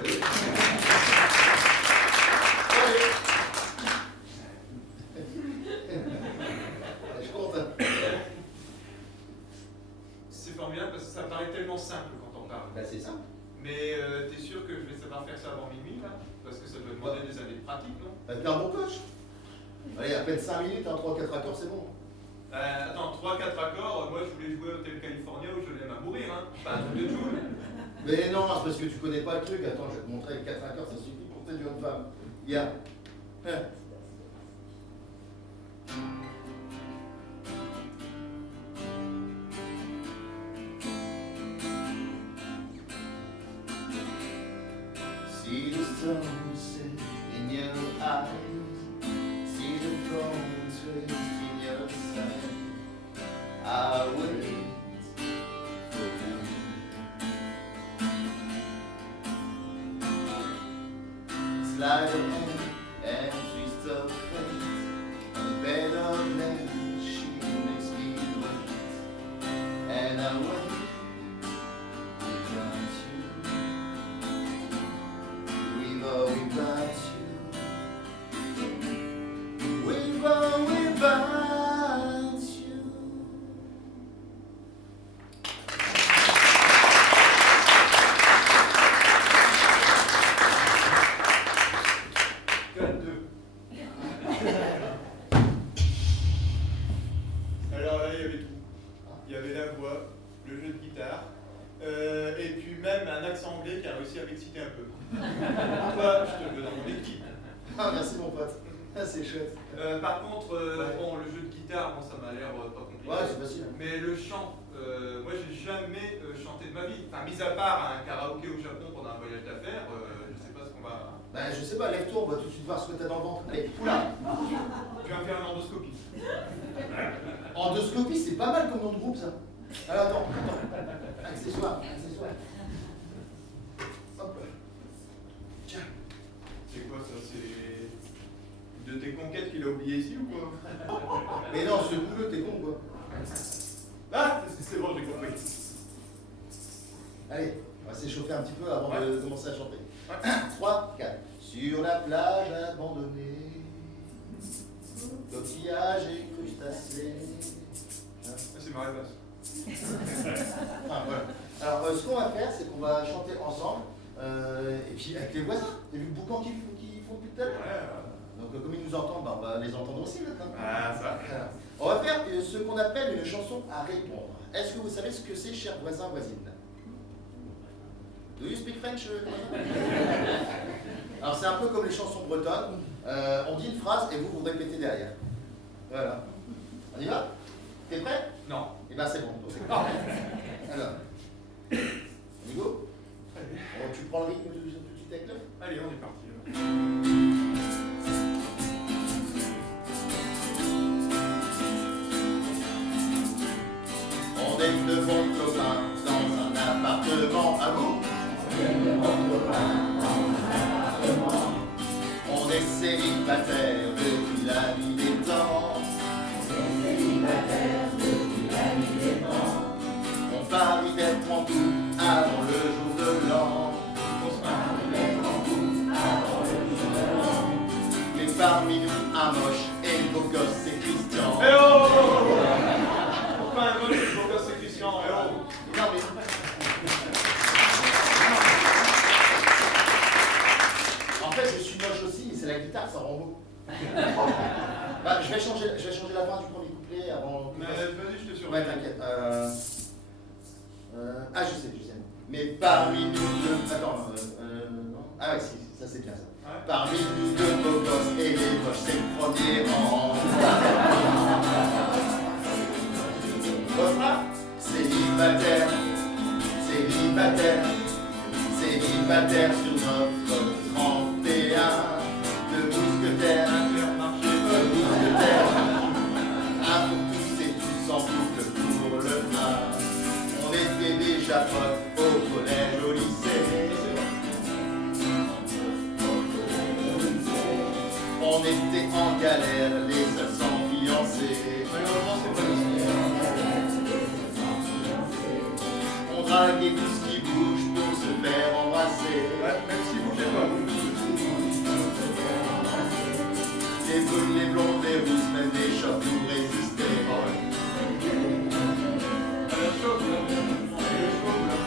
Je suis content. C'est formidable parce que ça paraît tellement simple quand on parle. Ben, c'est simple. Mais t'es sûr que je vais savoir faire ça avant minuit, là? Parce que ça doit demander des années de pratique, non? Ben, t'es un bon coach. Allez, à peine 5 minutes, 3-4 accords, c'est bon. Attends, 3-4 accords, moi je voulais jouer au Hotel California où je l'aime à mourir, hein. Pas un truc de Joule. Mais non, c'est parce que tu connais pas le truc. Attends, je vais te montrer avec 4 accords, ça suffit pour séduire une femme. Viens. See the sunset in your eyes, see the throne twist in your side. I wait for you. Slide of hand and twist of fate, on the bed of land she makes me wait, and I wait without you. Without you, without you. Alors là, il y avait tout. Il y avait la voix, le jeu de guitare, et puis même un accent anglais qui a réussi à m'exciter un peu. Toi, je te le veux dans mon équipe. Ah, merci mon pote. Ah, c'est chouette. Par contre, Ouais. bon, le jeu de guitare, bon, ça m'a l'air pas compliqué. Ouais, c'est facile. Mais le chant, moi j'ai jamais chanté de ma vie. Enfin, mis à part un karaoké au Japon pendant un voyage d'affaires, je sais pas ce qu'on va. Ben, je sais pas, lève-toi, on va tout de suite voir ce que t'as dans le ventre. Allez, oula. Tu vas me faire une endoscopie. Endoscopie, c'est pas mal comme nom de groupe, ça. Alors, attends. Accessoire. Hop là. Tiens. C'est quoi ça? C'est de tes conquêtes qu'il a oublié ici ou quoi? Mais non, ce boulot, t'es con, quoi. Ah, c'est bon, j'ai compris. Allez, on va s'échauffer un petit peu avant de commencer à chanter. 3, 4. Sur la plage abandonnée, coquillages et crustacés. C'est ma rêvasse. Enfin, voilà. Alors, ce qu'on va faire, c'est qu'on va chanter ensemble, et puis avec les voisins. T'as vu le boucan qu'ils font depuis tout à l'heure? Donc, comme ils nous entendent, bah, on va les entendre aussi maintenant. Ah, ça. Voilà. On va faire ce qu'on appelle une chanson à répondre. Est-ce que vous savez ce que c'est, chers voisins, voisines? Do you speak French? Alors, c'est un peu comme les chansons bretonnes. On dit une phrase et vous répétez derrière. Voilà. On y va? T'es prêt? Non. Eh bien, c'est bon. Donc, c'est parfait. Alors, on y go? Bon, tu prends le rythme tout de suite avec l'œuf? Allez, on est parti. On est de bons copains dans un appartement à vous. célibataire depuis la nuit des temps. On parie d'être en tout avant le jour de l'an. Mais parmi nous, un moche et le beau gosse, c'est Christian. Eh oh! Pourquoi un moche et le beau gosse, c'est Christian? Eh oh! Non, mais... En fait, je suis moche aussi, mais c'est la guitare, ça rend beau. Bah, je vais changer la fin du premier couplet avant... Mais vas-y, je te surveille. Ouais, t'inquiète. Ah, je sais. Mais parmi nous deux... Attends, non. Ah ouais, si, ça c'est bien ça. Ouais. Parmi nous deux beaux gosses et les moches, c'est le premier rang. Refrain. Célibataire, célibataire, célibataire sur notre 31. De mousquetaires, de mousquetaires. Un pour tous et tous en boucle pour le plein. On était déjà potes au collège, au lycée. On était en galère, les seuls sans fiancés. Malheureusement, c'est pas On draguait tout ce qui bouge pour se faire embrasser. Ouais, même si vous bougez pas. Les brunes, les blondes, les rousses, même des chocs nous résistaient.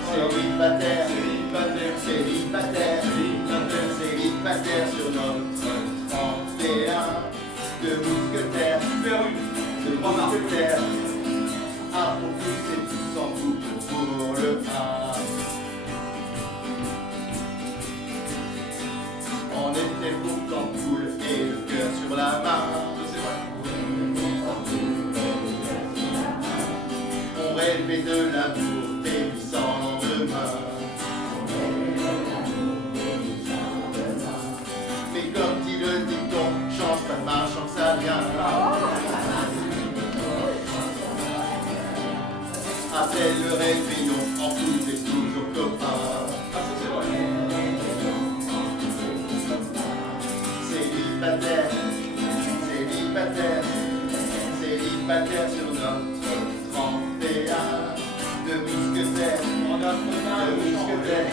Célibataire, Célibataire, célibataire, célibataire, célibataire sur notre 31. De mousquetaires, super une. de mousquetaires. Un pour tous et tous en boucle pour le 1. On était pourtant cool et le cœur sur la main. C'est vrai. On rêvait de l'amour des 800 lendemains. Mais comme dit le dicton, change pas de marche sans que ça vient. Après le réveillon, en foule t'es toujours copain. Ah, ça c'est vrai. Célibataire, célibataire, célibataire sur notre 31. De mousquetaires, On a de mousquetaires.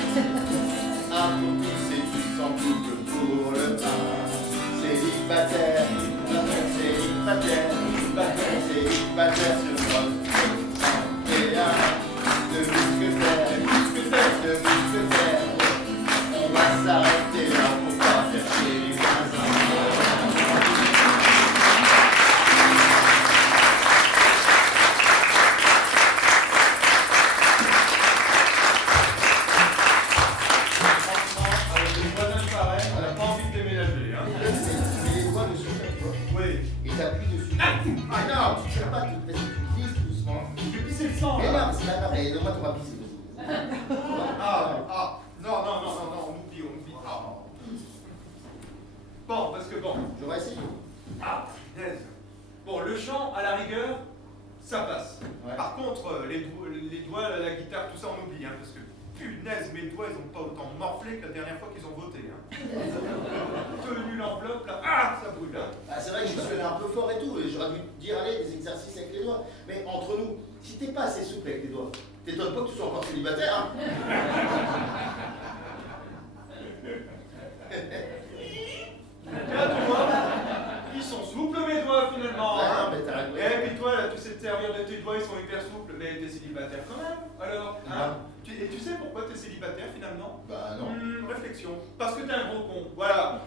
Un pour tous et tous en couple pour le 1. Célibataire, célibataire, célibataire sur notre 31. De mousquetaires, de mousquetaires. On va s'arrêter là pour pas faire chier les voisins. Avec les voisins pareils, on n'a pas envie de déménager. Hein. Tu mets les doigts dessus, là, tu vois, Oui. et t'appuies dessus. Ah non, tu tires pas, tu glisses doucement. Je vais pisser le sang Et là. là, c'est la pareille, donne-moi ton papier, c'est possible. Non, on oublie. Ah. Bon, parce que bon. J'aurais essayé. Ah, punaise. Bon, le chant, à la rigueur, ça passe. Ouais. Par contre, les doigts, la guitare, tout ça, on oublie, hein, parce que punaise, mes doigts, ils ont pas autant morflé que la dernière fois qu'ils ont voté. Hein. Tenu l'enveloppe, là, ah, ça brûle, hein. Ah, c'est vrai que je suis allé un peu fort et tout, et j'aurais dû te dire, allez, des exercices avec les doigts. Mais entre nous, si t'es pas assez souple avec les doigts, t'étonnes pas que tu sois encore célibataire, hein. Là, tu vois, ils sont souples, mes doigts, finalement. Ouais, Hein. non, mais t'as raison. Et puis toi, là, tu sais te servir de tes doigts, ils sont hyper souples, mais t'es célibataire quand même. Alors, hein. Et tu sais pourquoi t'es célibataire, finalement? Bah non. Réflexion. Parce que t'es un gros con, voilà.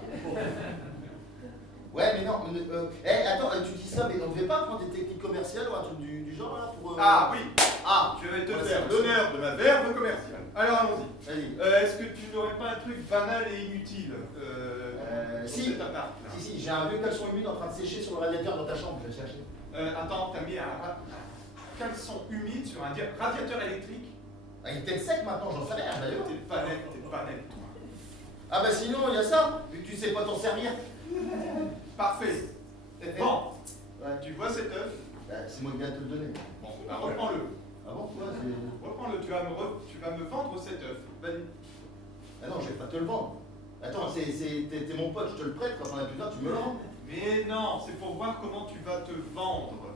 Ouais, mais non, attends, tu dis ça, mais on devait pas prendre des techniques commerciales ou un truc du genre, là, pour... Ah oui, Ah, je vais te Ouais, faire c'est- l'honneur de ma verve commerciale. Alors allons-y. vas-y. Est-ce que tu n'aurais pas un truc banal et inutile Si. pour cet appart, là? Si, j'ai un vieux caleçon humide en train de sécher sur le radiateur dans ta chambre, je vais le chercher. Attends, t'as mis un caleçon humide sur un radiateur électrique? Ah, il est peut-être sec maintenant, j'en sais rien, d'ailleurs. T'es pas net, toi. Ah bah sinon, il y a ça, vu que tu sais pas t'en servir. Parfait. Bon, Ouais. tu vois cet œuf? Bah, c'est moi qui viens de te le donner. Bon, bah reprends-le. Ah bon, quoi, c'est... Reprends-le, tu vas me vendre cet œuf. Vas-y. Ah non, je vais pas te le vendre. Attends, t'es mon pote, je te le prête, quand on a plus tard, tu me le rends. Mais non, c'est pour voir comment tu vas te vendre.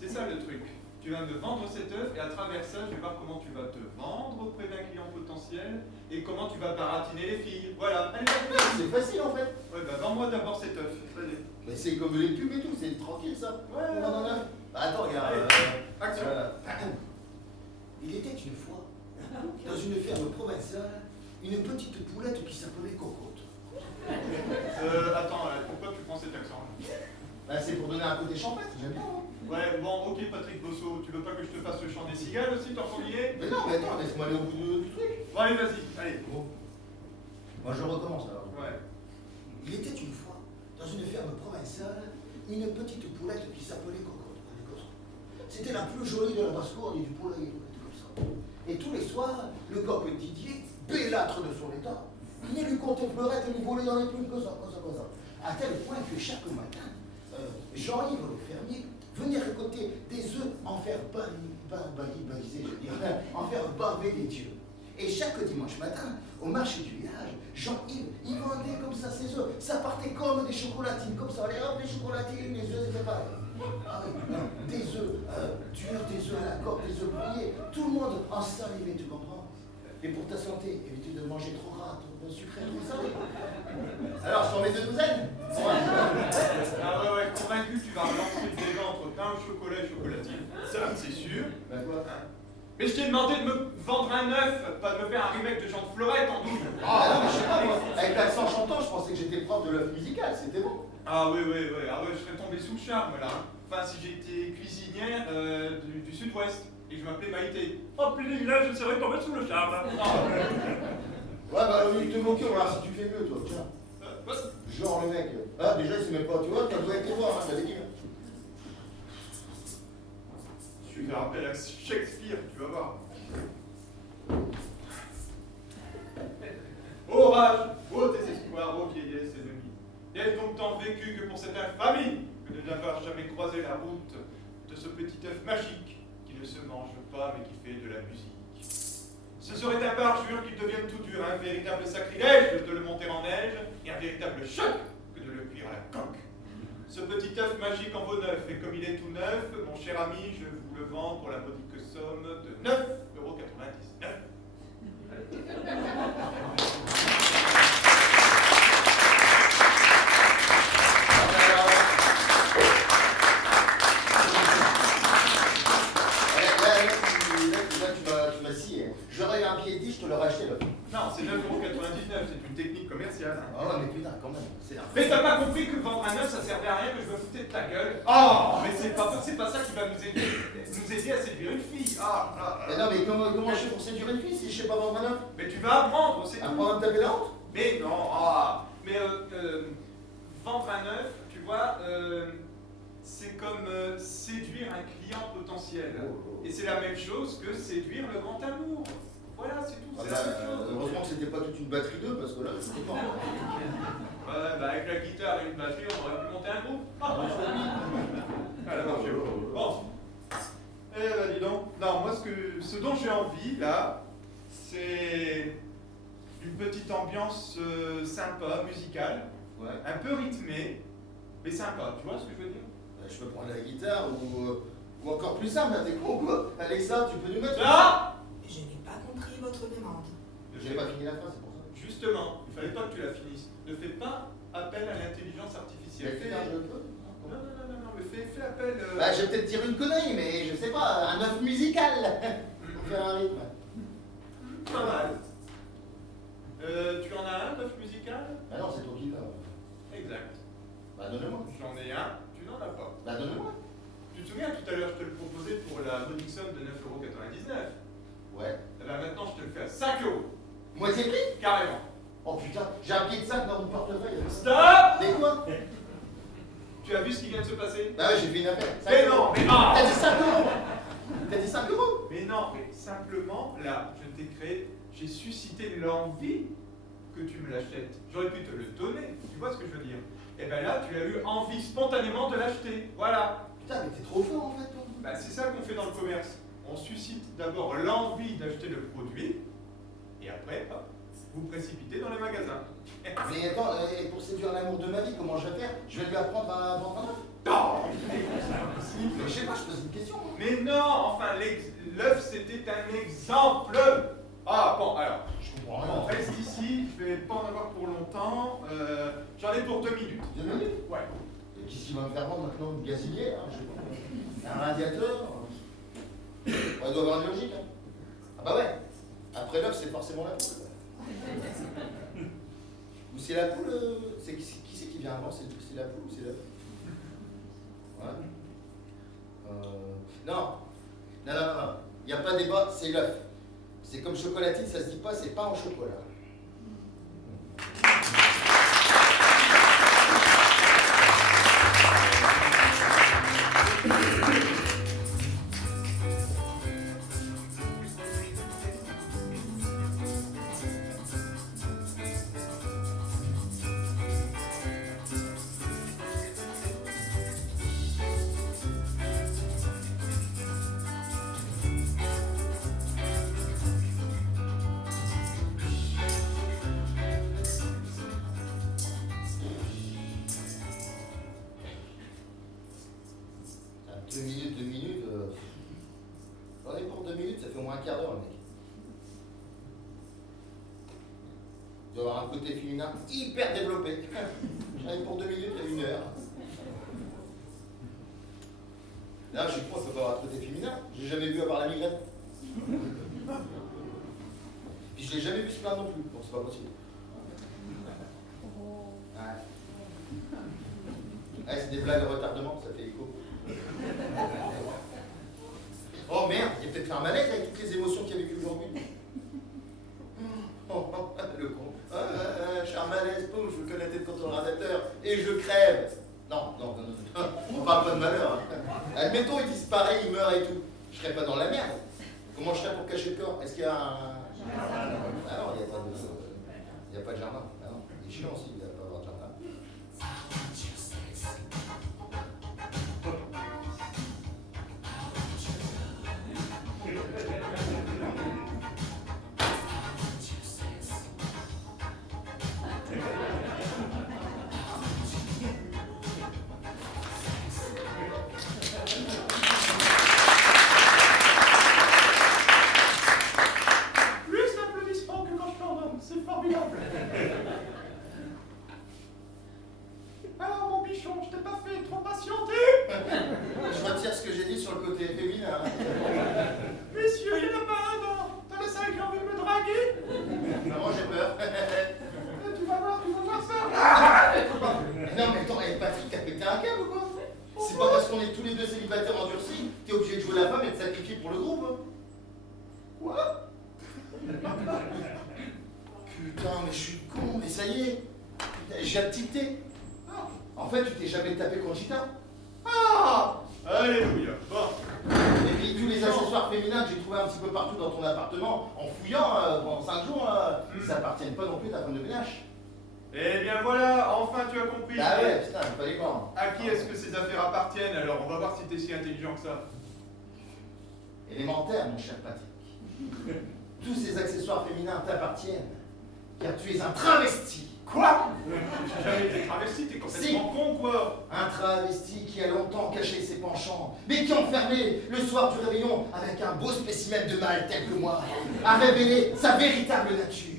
C'est ça le truc. Tu vas me vendre cet œuf et à travers ça, je vais voir comment tu vas te vendre auprès d'un client potentiel et comment tu vas baratiner les filles. Voilà. Allez, C'est facile en fait. ouais, bah vends-moi d'abord cet œuf. Vas-y. Mais c'est comme les pubs et tout, c'est tranquille ça. Ouais. Non, non, non. Bah, attends, regarde. Allez, action. Il était une fois, dans une ferme provinciale, une petite poulette qui s'appelait Cocotte. Attends, pourquoi tu prends cet accent? Bah, c'est pour donner un côté champêtre, j'aime bien. Hein. Ouais, bon, ok, Patrick Bosso, tu veux pas que je te fasse le chant des cigales aussi, t'en conviens? Mais non, mais attends, laisse-moi aller au bout du truc. Bon, allez, vas-y, allez. Bon. Moi, je recommence alors. Ouais. Il était une fois, dans une ferme provinciale, une petite poulette qui s'appelait Cocotte. C'était la plus jolie de la basse-cour et du poulailler, comme ça. Et tous les soirs, le coq Didier, bellâtre de son état, venait lui conter fleurette et lui voler dans les plumes, comme ça. À tel point que chaque matin, Jean-Yves le fermier venait récolter des œufs en faire baliser, je veux dire, en faire baver les dieux. Et chaque dimanche matin, au marché du village, Jean-Yves, il vendait comme ça ses œufs. Ça partait comme des chocolatines, comme ça. Allez hop, les chocolatines, les œufs, c'était pareil. Ah oui, des œufs durs, des œufs à la coque, des œufs brouillés. Tout le monde en salivait, tu comprends? Et pour ta santé, évite de manger trop gras, trop sucré, trop salé. Alors, je t'en mets 2 douzaines? Ah ouais, convaincu que tu vas relancer le débat entre pain au chocolat et chocolatine. Ça, c'est sûr. Ben quoi? Mais je t'ai demandé de me vendre un œuf, pas de me faire un remake de Jean de Fleurette en double. Ah non, mais je sais pas, moi. Avec l'accent chantant, je pensais que j'étais prof de l'œuf musical, c'était bon. Ah oui, je serais tombé sous le charme là. Enfin, si j'étais cuisinière du sud-ouest et que je m'appelais Maïté. Oh, puis là, je serais tombé sous le charme. Ouais, bah, au lieu de te moquer, on va voir si tu fais mieux, toi, tiens. Genre, le mec. Ah, déjà, il sait même pas, tu vois, t'as joué avec tes voix, hein, t'as des hein. Je vais faire appel à Shakespeare, tu vas voir. Orage, ô désespoir, ô vieillesse ennemie. N'est-ce donc tant vécu que pour cette infamie que de n'avoir jamais croisé la route de ce petit œuf magique qui ne se mange pas mais qui fait de la musique. Ce serait un parjure qu'il devienne tout dur, un véritable sacrilège de le monter en neige et un véritable choc que de le cuire à la coque. Ce petit œuf magique en vaut 9, et comme il est tout neuf, mon cher ami, je vous le vends pour la modique somme de 9,99 €. Tu m'as scié. J'aurais eu un pied dit, je te l'aurais acheté là. Non, c'est 9,99 €, c'est une technique commerciale. Hein. Ah ouais, mais putain, quand même. C'est un... Mais t'as pas compris que vendre un œuf, ça servait à rien, que je me foutais de ta gueule? Oh, mais c'est pas ça qui va nous aider à séduire une fille. Mais non, mais comment je fais pour séduire une fille si je sais pas vendre un œuf? Mais tu vas apprendre, c'est tout. Apprendre à me taper la honte? Mais non, vendre un œuf, tu vois, c'est comme séduire un client potentiel. Et c'est la même chose que séduire le grand amour. Voilà, c'est tout, c'est la même chose. Heureusement que c'était pas toute une batterie d'œufs, parce que là, je sais pas. Ouais, bah avec la guitare et une batterie, on aurait pu monter un groupe. Ah, la marche. Bon. Eh ben dis donc. Non, moi ce dont j'ai envie là, c'est une petite ambiance sympa, musicale, Ouais. un peu rythmée, mais sympa. Tu vois ce que je veux dire? Je peux prendre la guitare ou encore plus simple, t'es con quoi? Alexa, tu peux nous mettre? Ah! Je n'ai pas compris votre demande. J'ai pas fini la phrase, c'est pour ça. Justement, il fallait pas que tu la finisses. Ne fais pas appel à l'intelligence artificielle. Mais putain, je peux. Non, mais fais appel. Bah, je vais peut-être dire une connerie, mais je sais pas, un œuf musical pour faire un rythme. Pas mal. Tu en as un, œuf musical? Ah non, c'est toi qui l'as. Exact. Bah, donne-moi. J'en ai un, tu n'en as pas. Bah, donne-moi. Tu te souviens, tout à l'heure, je te le proposais pour la modique somme de 9,99 €. Ouais. Eh ben maintenant, je te le fais à 5 €. Moitié prix? Carrément. Oh putain, j'ai un pied de sac dans mon portefeuille. Stop! Mais quoi? Tu as vu ce qui vient de se passer? Bah ouais, j'ai fait une affaire. Mais non, mais non! T'as dit 5 €. T'as dit 5 €. Mais non, mais simplement, là, je t'ai créé, j'ai suscité l'envie que tu me l'achètes. J'aurais pu te le donner, tu vois ce que je veux dire? Et ben là, tu as eu envie spontanément de l'acheter. Voilà. Putain, mais t'es trop fort en fait, toi. Bah, c'est ça qu'on fait dans le commerce. On suscite d'abord l'envie d'acheter le produit, et après, hop, vous précipitez dans les magasins. Mais attends, et pour séduire l'amour de ma vie, comment je vais faire? Je vais lui apprendre à vendre un œuf? Non, c'est impossible. Mais je sais pas, je pose une question. Moi. Mais non, enfin, l'œuf, c'était un exemple. Ah, bon, alors, Je comprends on rien. reste ici, je vais pas en avoir pour longtemps. J'en ai pour 2 minutes. 2 minutes? Ouais. Et qu'est-ce qu'il va me faire vendre maintenant? Une gazinière? Je sais pas. Un radiateur? Ouais, il doit avoir une logique. Hein. Ah bah ouais. Après l'œuf, c'est forcément la poule. Ou c'est la poule, c'est qui c'est qui vient avant? C'est la poule ou c'est l'œuf? Ouais. Non. Non. Il n'y a pas débat, c'est l'œuf. C'est comme chocolatine, ça se dit pas, c'est pas en chocolat. Deux minutes. J'en ai pour 2 minutes, ça fait au moins un quart d'heure, le mec. Il doit avoir un côté féminin hyper développé. J'en ai pour 2 minutes, il y a 1 heure. Là, je crois que ça peut avoir un côté féminin. Je l'ai jamais vu avoir la migraine. Puis je l'ai jamais vu se plaindre non plus, donc c'est pas possible. Ouais, c'est des blagues à retardement, ça fait écho. Oh merde, il a peut-être fait un malaise avec toutes les émotions qu'il y a vécues aujourd'hui. Oh, le con. Je suis un malaise, pouf, je me connais la tête contre le radiateur et je crève. Non, on parle pas de malheur. Hein. Admettons, il disparaît, il meurt et tout. Je serais pas dans la merde. Comment je ferais pour cacher le corps? Est-ce qu'il y a un... Ah non, il n'y a pas de jardin. Ah non, il est chiant aussi, il n'y a pas avoir de jardin. Plus d'applaudissements que quand je t'en c'est formidable. Alors, mon bichon, je t'ai pas fait trop patienter. Je retire ce que j'ai dit sur le côté féminin. Messieurs, il y en a pas un dans la salle qui a envie de me draguer. Maman, j'ai peur. Tu vas voir ça. Non, mais attends, Patrick, t'as pété un câble ou quoi? C'est pas parce qu'on est tous les deux célibataires endurcis, t'es obligé de jouer la femme et de sacrifier pour le groupe. Hein. Quoi? Putain, mais je suis con, mais ça y est. J'ai tilté. En fait, tu t'es jamais tapé contre Gita. Ah! Alléluia. Bon. Et puis tous les accessoires féminins que j'ai trouvés un petit peu partout dans ton appartement, en fouillant pendant 5 jours, ils appartiennent pas non plus à ta femme de ménage. Eh bien voilà, enfin tu as compris. Ah ouais, putain, il fallait pas. À qui est-ce que ces affaires appartiennent? Alors on va voir si t'es si intelligent que ça. Élémentaire, mon cher Patrick. Tous ces accessoires féminins t'appartiennent, car tu es un travesti. Quoi? J'ai jamais été travesti, t'es complètement con quoi. Un travesti qui a longtemps caché ses penchants, mais qui enfermé le soir du réveillon avec un beau spécimen de mâle tel que moi, a révélé sa véritable nature.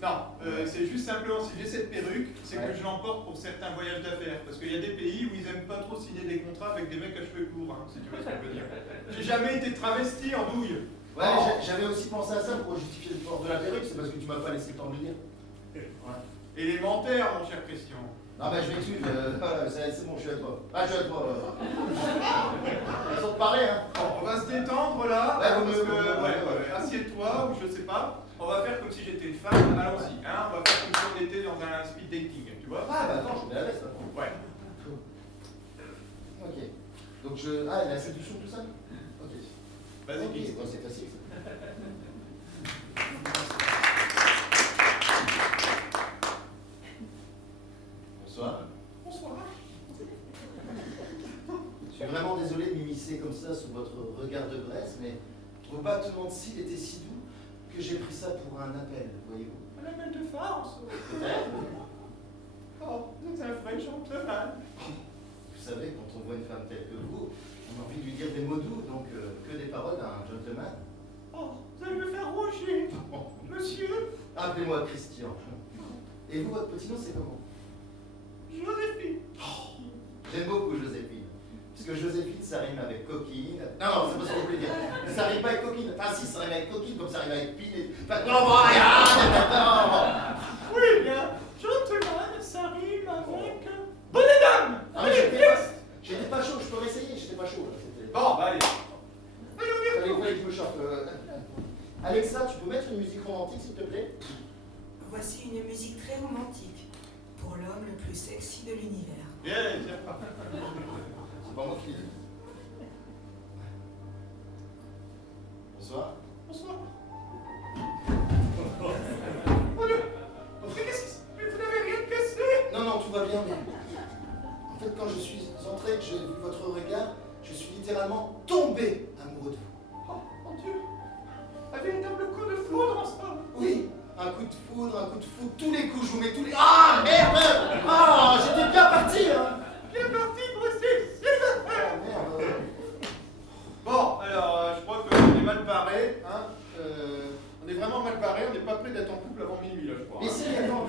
Non, c'est juste simplement si j'ai cette perruque, c'est que je l'emporte pour certains voyages d'affaires. Parce qu'il y a des pays où ils aiment pas trop signer des contrats avec des mecs à cheveux courts, hein, si tu vois ce que je veux dire. J'ai jamais été travesti en douille. Ouais, j'avais aussi pensé à ça pour justifier le port de la perruque, c'est parce que tu m'as pas laissé le temps de le dire. Ouais. Élémentaire, mon cher Christian. Non, mais je m'excuse, c'est bon, je suis à toi. Ah, je suis à toi. Façon de parler, hein. Bon, on va se détendre là, Ouais, parce vaut mieux, que, ouais. assieds-toi, ou je sais pas. On va faire comme si j'étais une femme, allons-y, hein. On va faire comme si on était dans un speed dating, tu vois. Ah, bah attends, je mets la veste, là. Ouais. Ok. Donc je... Ah, la séduction, tout ça? Ok. Vas-y, Ok, Guy. ouais, c'est facile, ça. Bonsoir. Bonsoir. Je suis vraiment désolé de m'immiscer comme ça sous votre regard de Bresse, mais vos battements de cils étaient si doux que j'ai pris ça pour un appel, voyez-vous. Un appel de farce. Peut-être. Oh, vous êtes un vrai gentleman. Vous savez, quand on voit une femme telle que vous, on a envie de lui dire des mots doux, donc que des paroles d'un gentleman. Oh, vous allez me faire rougir. Monsieur. Appelez-moi Christian. Et vous, votre petit nom, c'est comment? Joséphine. J'aime beaucoup Joséphine. Puisque Joséphine, ça rime avec coquine. Non, c'est pas ce que je voulais dire. Ça rime pas avec coquine. Enfin, si, ça rime avec coquine, comme ça rime avec pine. Enfin, non, bon, rien, non. Oui, bien. Gentleman, ça rime avec bonne dame. Ah, mais j'étais pas chaud, je peux réessayer, j'étais pas chaud. Bon, bah allez. Allez, fallait que je me chope. Alexa, tu peux mettre une musique romantique, s'il te plaît? Voici une musique très romantique pour l'homme le plus sexy de l'univers. Bien, bien. C'est pas moi qui l'ai dit. Bonsoir. Bonsoir. Oh Dieu. Mais qu'est-ce que vous n'avez rien cassé? Non, non, tout va bien, mais... En fait, quand je suis entré, que j'ai vu votre regard, je suis littéralement tombé amoureux de vous. Oh, mon Dieu. Un véritable coup de foudre, en somme. Oui, un coup de foudre, tous les coups, je vous mets tous les... Ah, merde! Ah, j'étais bien parti, hein! Bien parti pour rester ici. Ah, merde. Bon, alors, je crois qu'on est mal barré, hein. On est vraiment mal barré, on n'est pas prêt d'être en couple avant minuit, là, je crois. Mais si, attends,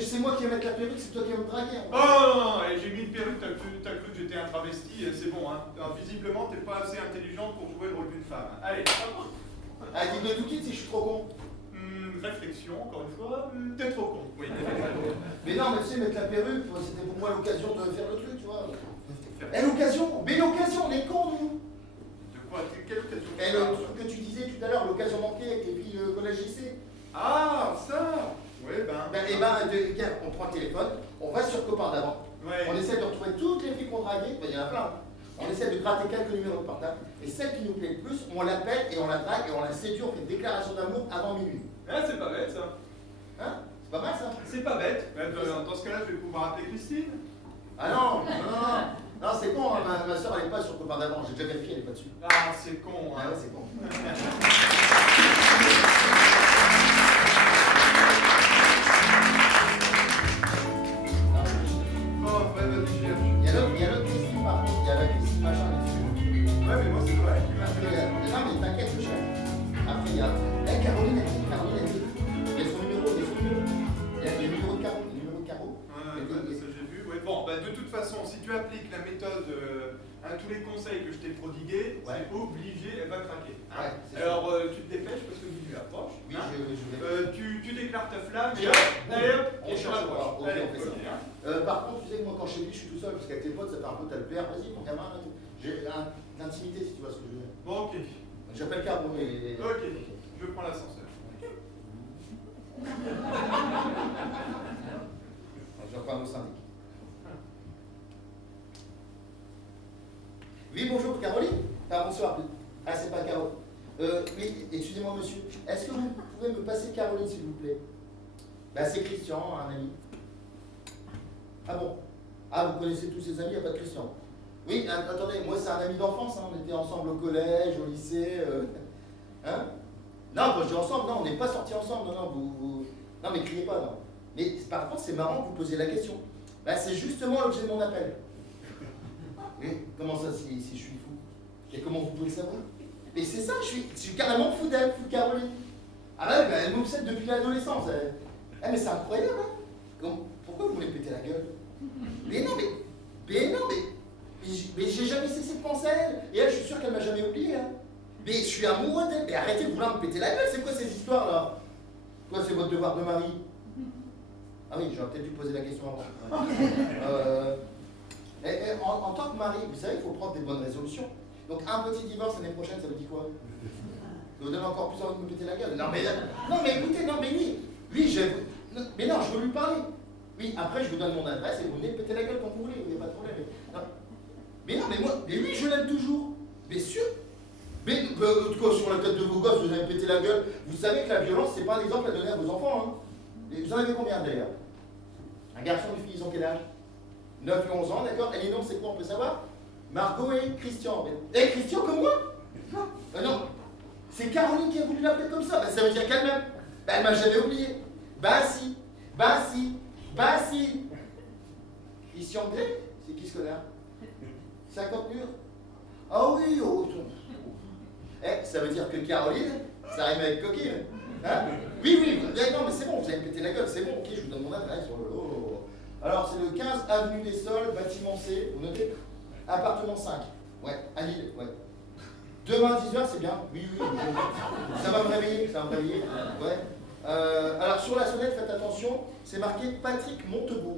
c'est moi qui vais mettre la perruque, c'est toi qui vas me draguer. Oh non, non, non, j'ai mis une perruque, t'as cru que j'étais un travesti, c'est bon, hein. Alors, visiblement, t'es pas assez intelligente pour jouer le rôle d'une femme. Allez. Ah, dis-le tout de suite si je suis trop con. Réflexion, encore une fois, t'es trop con. Oui. Mais non, mais tu sais, mettre la perruque, c'était pour moi l'occasion de faire le truc, tu vois. Eh, l'occasion! Mais l'occasion, on est cons, nous! De quoi? Quelle occasion? Eh, le truc que tu disais tout à l'heure, l'occasion manquée avec les filles collège lycée. Ah, ça! Ouais, Regarde, on prend le téléphone, on va sur Copain d'avant, Ouais. on essaie de retrouver toutes les filles qu'on draguait, il y en a plein. On essaie de gratter quelques numéros de portable, et celle qui nous plaît le plus, on l'appelle et on la drague et on la séduit, on fait une déclaration d'amour avant minuit. Ah, c'est pas bête, ça. Hein? C'est pas mal ça? C'est pas bête. Dans ce cas-là, je vais pouvoir appeler Christine. Ah non, non, non, non, non, c'est con, hein, ma soeur elle est pas sur Copain d'avant, j'ai déjà vérifié, elle est pas dessus. Ah, c'est con, Ah hein. ouais, c'est con. Oh, ouais, vas-y, cherche. Il y a l'autre Christine par contre, il y a la Christine machin là-dessus. Ouais, mais moi, c'est vrai. Après, non mais t'inquiète, je cherche. Après, il y a. Eh, Caroline, elle dit. Il y a son numéro, il y a le numéro de Caro. Le numéro de Caro. Ouais, ça j'ai vu. Ouais, bon, bah, de toute façon, si tu appliques la méthode à tous les conseils que je t'ai prodigués, Ouais. c'est obligé, elle va craquer. Hein. Ouais, c'est Alors, tu te dépêches parce que minuit approche. Oui, hein. je vais. Tu déclares ta flamme et hop, allez hop, On et cherche approche. pas. Ok, Allez, on fait ça. ok, hein. Par contre, tu sais que moi quand je suis tout seul, parce qu'avec tes potes, ça fait un peu t'as le père, vas-y mon gamin, j'ai l'intimité si tu vois ce que je veux dire. Bon, ok. J'appelle Caro, mais. Ok, je prends l'ascenseur. Je reprends nos syndic. Oui, bonjour Caroline. Ah, bonsoir. Ah, c'est pas Caro. Oui, excusez-moi monsieur, est-ce que vous pouvez me passer Caroline s'il vous plaît? Ben, c'est Christian, un ami. Ah bon? Ah, vous connaissez tous ses amis, il n'y a pas de Christian. Oui, attendez, moi c'est un ami d'enfance, hein. On était ensemble au collège, au lycée. Hein? Non, quand je dis ensemble, non, on n'est pas sortis ensemble, non, non, non, mais criez pas, non. Mais par contre, c'est marrant que vous posiez la question. Ben, c'est justement l'objet de mon appel. Oui, comment ça, si je suis fou? Et comment vous pouvez le savoir? Mais c'est ça, je suis carrément fou d'elle, fou de Caroline. Ah ouais, ben, elle m'obsède depuis l'adolescence. Eh, mais c'est incroyable, hein? Pourquoi vous voulez péter la gueule? Mais non, mais j'ai jamais cessé de penser à elle. Et elle, je suis sûr qu'elle m'a jamais oublié, hein. Mais je suis amoureux d'elle. Mais arrêtez de vouloir me péter la gueule, c'est quoi ces histoires là? Quoi, c'est votre devoir de mari? Ah oui, j'aurais peut-être dû poser la question avant. En tant que mari, vous savez, il faut prendre des bonnes résolutions. Donc un petit divorce l'année prochaine, ça vous dit quoi? Ça vous donne encore plus envie de me péter la gueule? Non mais écoutez, non mais lui, mais non, je veux lui parler. Oui, après je vous donne mon adresse et vous venez me péter la gueule quand vous voulez, il n'y a pas de problème. Mais non, mais lui, je l'aime toujours. Mais sûr. Mais quoi, sur la tête de vos gosses, vous avez pété la gueule. Vous savez que la violence, c'est pas un exemple à donner à vos enfants. Hein. Et vous en avez combien d'ailleurs? Un garçon, une fille, ils ont quel âge? 9 et 11 ans, d'accord? Et les noms, c'est quoi, on peut savoir? Margot et Christian. Et Christian comme moi? Non. C'est Caroline qui a voulu l'appeler comme ça. Bah, ça veut dire qu'elle-même. Bah, elle m'a jamais oublié. Bah si. Bah si. Bah si. Ici anglais, c'est qui ce connard? 50 murs? Ah oui, oh. Eh, ça veut dire que Caroline, ça rime avec coquille. Hein? Oui, oui, non, mais c'est bon, vous allez me péter la gueule, c'est bon, ok, je vous donne mon adresse. Oh, oh, oh. Alors, c'est le 15 avenue des Sols, bâtiment C, vous notez? Appartement 5. Ouais, à Lille, ouais. Demain 10h, c'est bien? Oui, oui, ça va me réveiller, ça va me réveiller. Ouais. Alors, sur la sonnette, faites attention, c'est marqué Patrick Montebourg.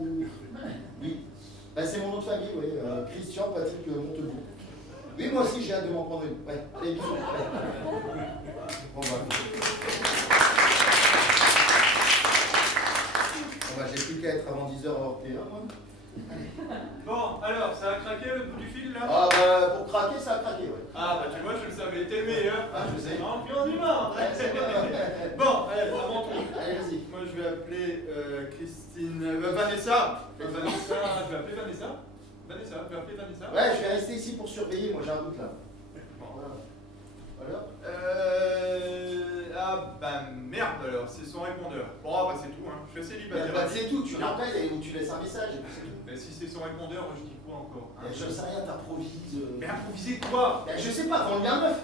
Oui. Ben, c'est mon nom de famille, oui. Christian Patrick Montebourg. Oui, moi aussi, j'ai hâte de m'en prendre une. Ouais, allez, bisous. Ouais. Bon, bah, j'ai plus qu'à être avant 10h hors T1, moi. Bon, alors, ça a craqué le bout du fil, là? Ah, bah, pour craquer, ça a craqué, ouais. Ah, bah, tu vois, je le savais, t'es le meilleur. Ah, je sais. Champion du monde. Ouais, c'est vrai. Bon, allez, avant tout. Allez, vas-y. Moi, je vais appeler Christine... Vanessa. Vanessa, je vais appeler Vanessa. Vanessa, je vais appeler Vanessa. Ouais, je vais rester ici pour surveiller, moi, j'ai un doute, là. Bon. Voilà. Alors Ah, bah, merde, alors, c'est son répondeur. Bon, bah, c'est tout, hein. Je suis célibataire. Bah, c'est tout, tu rappelles et ou tu laisses un message. Mais si c'est son répondeur, je dis quoi encore, hein? Je sais rien, t'improvises. Mais improviser quoi? Je sais pas, vendre un œuf.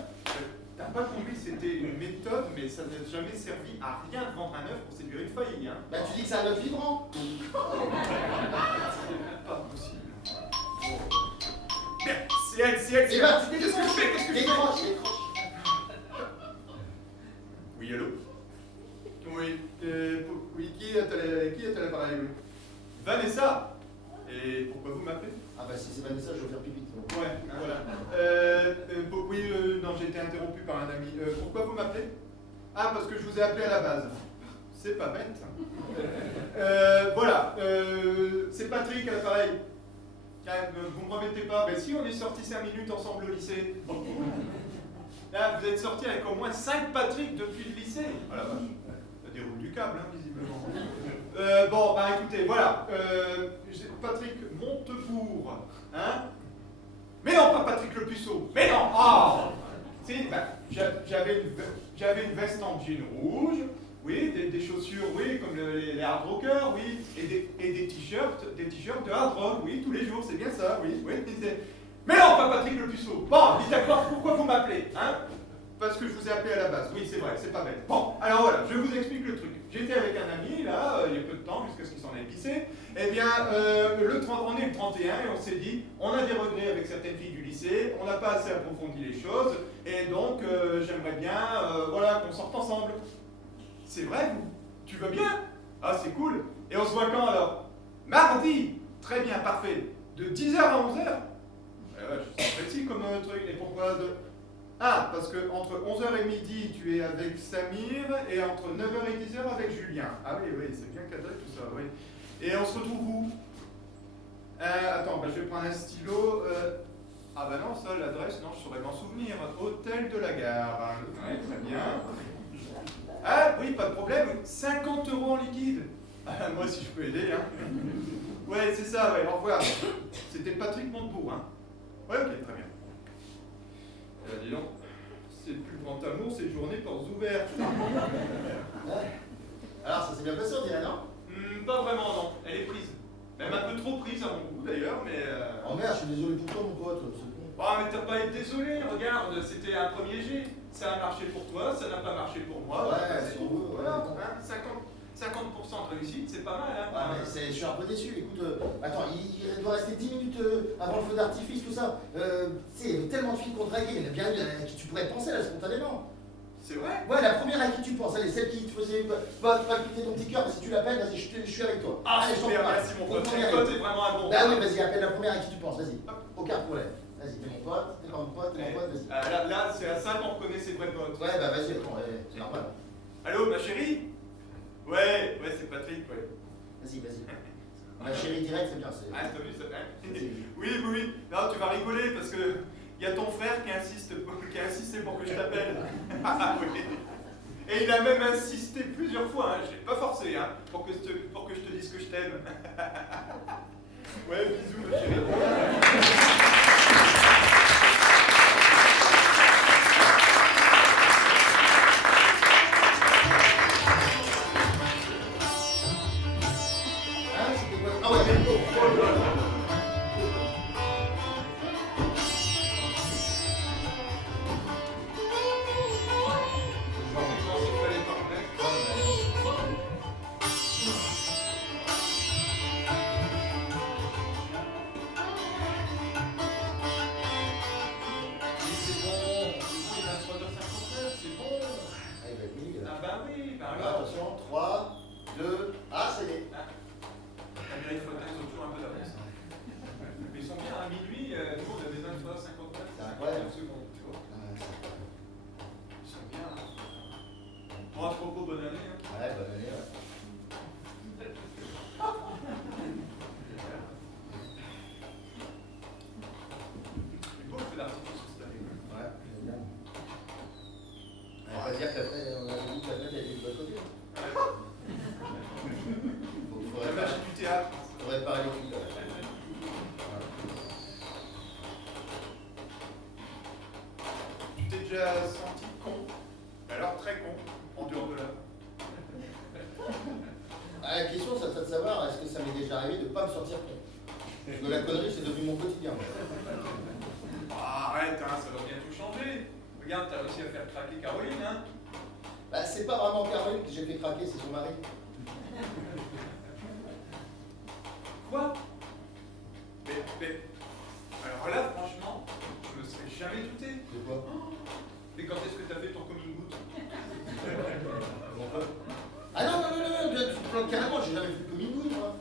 T'as pas compris, c'était une méthode, mais ça n'a jamais servi à rien de vendre un œuf pour séduire une fille, hein. Bah, tu dis que c'est un œuf vibrant. C'est pas possible. Merde, c'est elle, c'est elle, c'est Et elle. bah, tu Qu'est-ce que je fais? Qu'est-ce que je fais? décroche. Oui, allô? Oui, oui, qui est à l'appareil? Oui. Vanessa? Et pourquoi vous m'appelez? Ah bah si c'est Vanessa, je vais faire pipi. Ouais, voilà. Oui, non, j'ai été interrompu par un ami. Pourquoi vous m'appelez? Ah, parce que je vous ai appelé à la base. C'est pas bête. Voilà, c'est Patrick à l'appareil. Vous me remettez pas? Ben si, on est sortis 5 minutes ensemble au lycée. Là, vous êtes sortis avec au moins 5 Patrick depuis le lycée. Ah la vache, ça déroule du câble, hein, visiblement. Bon, bah écoutez, voilà. Patrick Montebourg, hein? Mais non, pas Patrick Le Puceau. Mais non! Ah! Si, bah, j'avais une veste en jean rouge, oui, des chaussures, oui, comme les hard rockers, oui, et des t-shirts de hard rock, oui, tous les jours, c'est bien ça, oui, oui. Mais non, pas Patrick Le Puceau. Bon, dites d'accord, pourquoi vous m'appelez, hein? Parce que je vous ai appelé à la base, oui, c'est vrai, c'est pas bête. Bon, alors voilà, je vous explique le truc. J'étais avec un ami, là, il y a peu de temps, jusqu'à ce qu'il s'en ait pissé. Eh bien, on est le 31 et on s'est dit, on a des regrets avec certaines filles du lycée, on n'a pas assez approfondi les choses, et donc j'aimerais bien, voilà, qu'on sorte ensemble. C'est vrai, vous? Tu veux bien? Ah, c'est cool. Et on se voit quand alors? Mardi. Très bien, parfait. De 10h à 11h? C'est précis comme truc. Et pourquoi de... Ah, parce que entre 11h et midi, tu es avec Samir, et entre 9h et 10h avec Julien. Ah oui, oui, c'est bien cadré tout ça, oui. Et on se retrouve où? Attends, bah, je vais prendre un stylo. Ah bah non, ça, l'adresse, non, je saurais m'en souvenir. Hôtel de la Gare. Ouais, très bien. Ah oui, pas de problème. 50 € en liquide. Ah, moi, si je peux aider, hein. Ouais, c'est ça, ouais, au revoir. C'était Patrick Montebourg, hein. Ouais, ok, très bien. Dis donc, c'est le plus grand amour, ces journées portes ouvertes. Alors ça s'est bien passé, on dirait, non? Pas vraiment, non. Elle est prise. Même un peu trop prise à mon goût, d'ailleurs, mais... Oh merde, je suis désolé pour toi, mon pote, c'est con. Ah, mais t'as pas été désolé, regarde, c'était un premier jet. Ça a marché pour toi, ça n'a pas marché pour moi. Ouais, c'est si on tout. veut, Voilà, ouais. hein, 50% de réussite, c'est pas mal, hein. Ah mais je suis un peu déçu, écoute, attends, il doit rester 10 minutes avant le feu d'artifice, tout ça. Tu sais, il y avait tellement de filles qu'on draguait, il y en a bien une à qui tu pourrais penser là spontanément. C'est vrai? Ouais, la première à qui tu penses, allez, celle qui te faisait palpiter ton petit cœur, si tu l'appelles, vas-y, je suis avec toi. Ah, allez, super, merci mon pote. Mon pote est vraiment un bon. Bah oui, vas-y, appelle la première à qui tu penses, vas-y. Aucun problème. Vas-y, t'es mon pote, t'es mon pote, vas-y. Là, c'est à ça qu'on reconnaît ses vrais potes. Ouais, bah vas-y, attends, c'est normal. Allô, ma chérie? Ouais, c'est Patrick, ouais. Vas-y. Ma chérie directe, c'est bien. Ah, t'as vu ça? Oui. Non, tu vas rigoler parce que il y a ton frère qui a insisté pour que je t'appelle. Oui. Et il a même insisté plusieurs fois, hein. Je l'ai pas forcé, hein, pour que je te dise que je t'aime. Ouais, bisous, ma chérie. l'appareil électrique. Tu t'es déjà senti con? Alors très con, en dehors de là. Ah, la question, ça serait de savoir, est-ce que ça m'est déjà arrivé de ne pas me sentir con? Parce que la connerie, c'est devenu mon quotidien. Ah, arrête, hein, ça va bien tout changer. Regarde, t'as réussi à faire craquer Caroline, hein? Bah, c'est pas vraiment Caroline que j'ai fait craquer, c'est son mari. Quoi? Mais, alors là, franchement, je me serais jamais douté. De quoi? Mais quand est-ce que t'as fait ton coming out? Ah non, tu te plantes carrément, j'ai jamais fait de coming out, moi.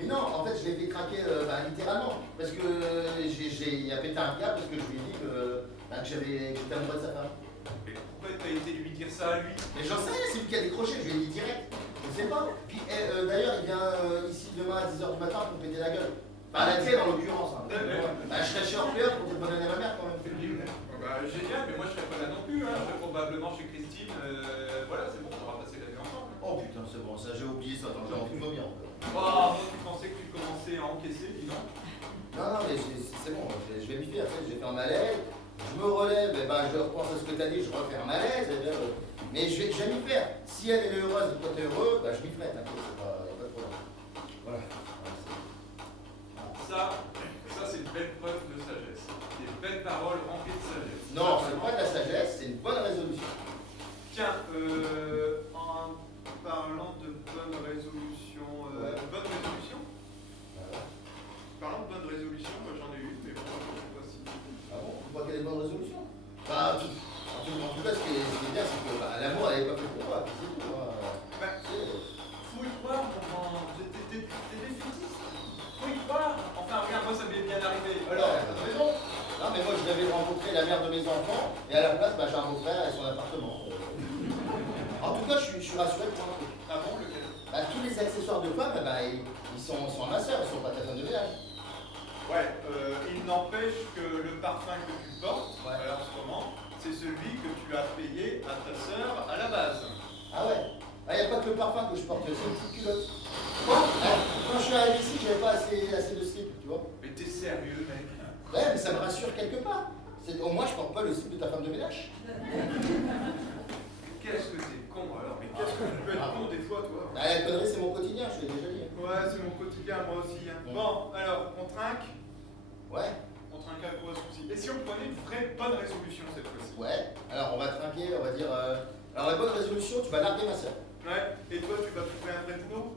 Mais non, en fait, je l'ai fait craquer littéralement. Parce que il a pété un câble parce que je lui ai dit que j'étais amoureux de sa femme. Mais pourquoi t'as été lui dire ça à lui? Mais j'en sais rien, c'est lui qui a décroché, je lui ai dit direct. Je sais pas. Puis d'ailleurs, il vient ici demain à 10h du matin pour me péter la gueule. Enfin, la tienne en l'occurrence. Hein. Bah, je serais chez Orpea pour te donner ma mère quand même. Bah, génial, mais moi je serais pas là non plus, hein. Je serais probablement chez Christine. Voilà, c'est bon, on aura passé la nuit ensemble. Oh putain, c'est bon, ça j'ai oublié ça, attends, j'ai envie de vomir encore. Oh, tu pensais que tu commençais à encaisser, dis donc? Non, mais c'est bon, je vais m'y faire. J'ai fait un malaise, je me relève, et ben, je repense à ce que tu as dit, je refais un malaise. Mais je vais m'y faire. Si elle est heureuse et toi t'es heureux, bah, je m'y ferai, t'inquiète, y a pas de problème. Voilà. Ça c'est une belle preuve de sagesse. Des belles paroles remplies de sagesse. Non, c'est pas de la sagesse, c'est une bonne résolution. Tiens, en parlant de bonne résolution, bonne résolution? Parlant de bonne résolution, moi j'en ai une, mais bon, je sais pas si. Ah bon? Tu vois quelle est une bonne résolution? Bah, en tout cas, ce qui est bien, c'est que l'amour, elle n'est pas faite pour moi, c'est tout. Bah, faut y croire, t'es défaitiste. Faut y croire. Enfin, regarde, moi ça m'est bien arrivé. Alors, t'as raison. Non, mais moi, je rêvais de rencontrer la mère de mes enfants, et à la place, j'ai un beau-frère et son appartement. En tout cas, je suis rassuré pour un truc. Ah bon, lequel? Tous les accessoires de femme, ils sont à ma soeur, ils sont pas ta femme de ménage. Ouais, il n'empêche que le parfum que tu portes, en ce moment, c'est celui que tu as payé à ta sœur à la base. Ah ouais? Il n'y a pas que le parfum que je porte, c'est une petite culotte. Quoi? Quand je suis arrivé ici, j'avais pas assez de slip, tu vois. Mais t'es sérieux, mec? Ouais, mais ça me rassure quelque part. Au moins, je porte pas le slip de ta femme de ménage. Qu'est-ce que t'es con alors? Mais qu'est-ce que tu peux être con des fois, toi? La connerie, c'est mon quotidien, je l'ai déjà dit. Ouais, c'est mon quotidien, moi aussi. Hein. Bon, alors, on trinque? Ouais. On trinque à gros souci. Et si on prenait une vraie bonne résolution cette fois-ci? Ouais. Alors, on va trinquer, on va dire... Alors, la bonne résolution, tu vas larguer ma soeur. Ouais. Et toi, tu vas trouver un vrai boulot?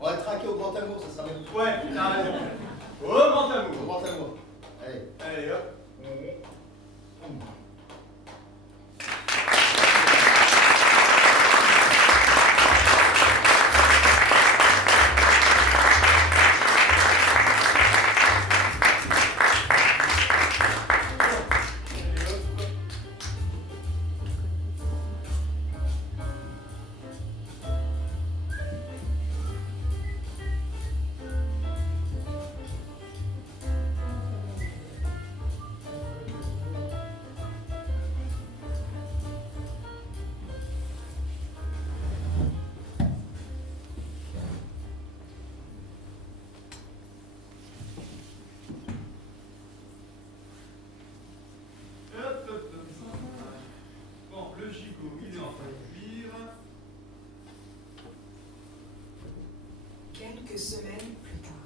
On va trinquer au grand amour, ça sera mieux. Ouais, t'as raison. Au grand Au amour. grand amour. Allez. Allez, hop. Bon, le gigot, il est en train de cuire. Quelques semaines plus tard.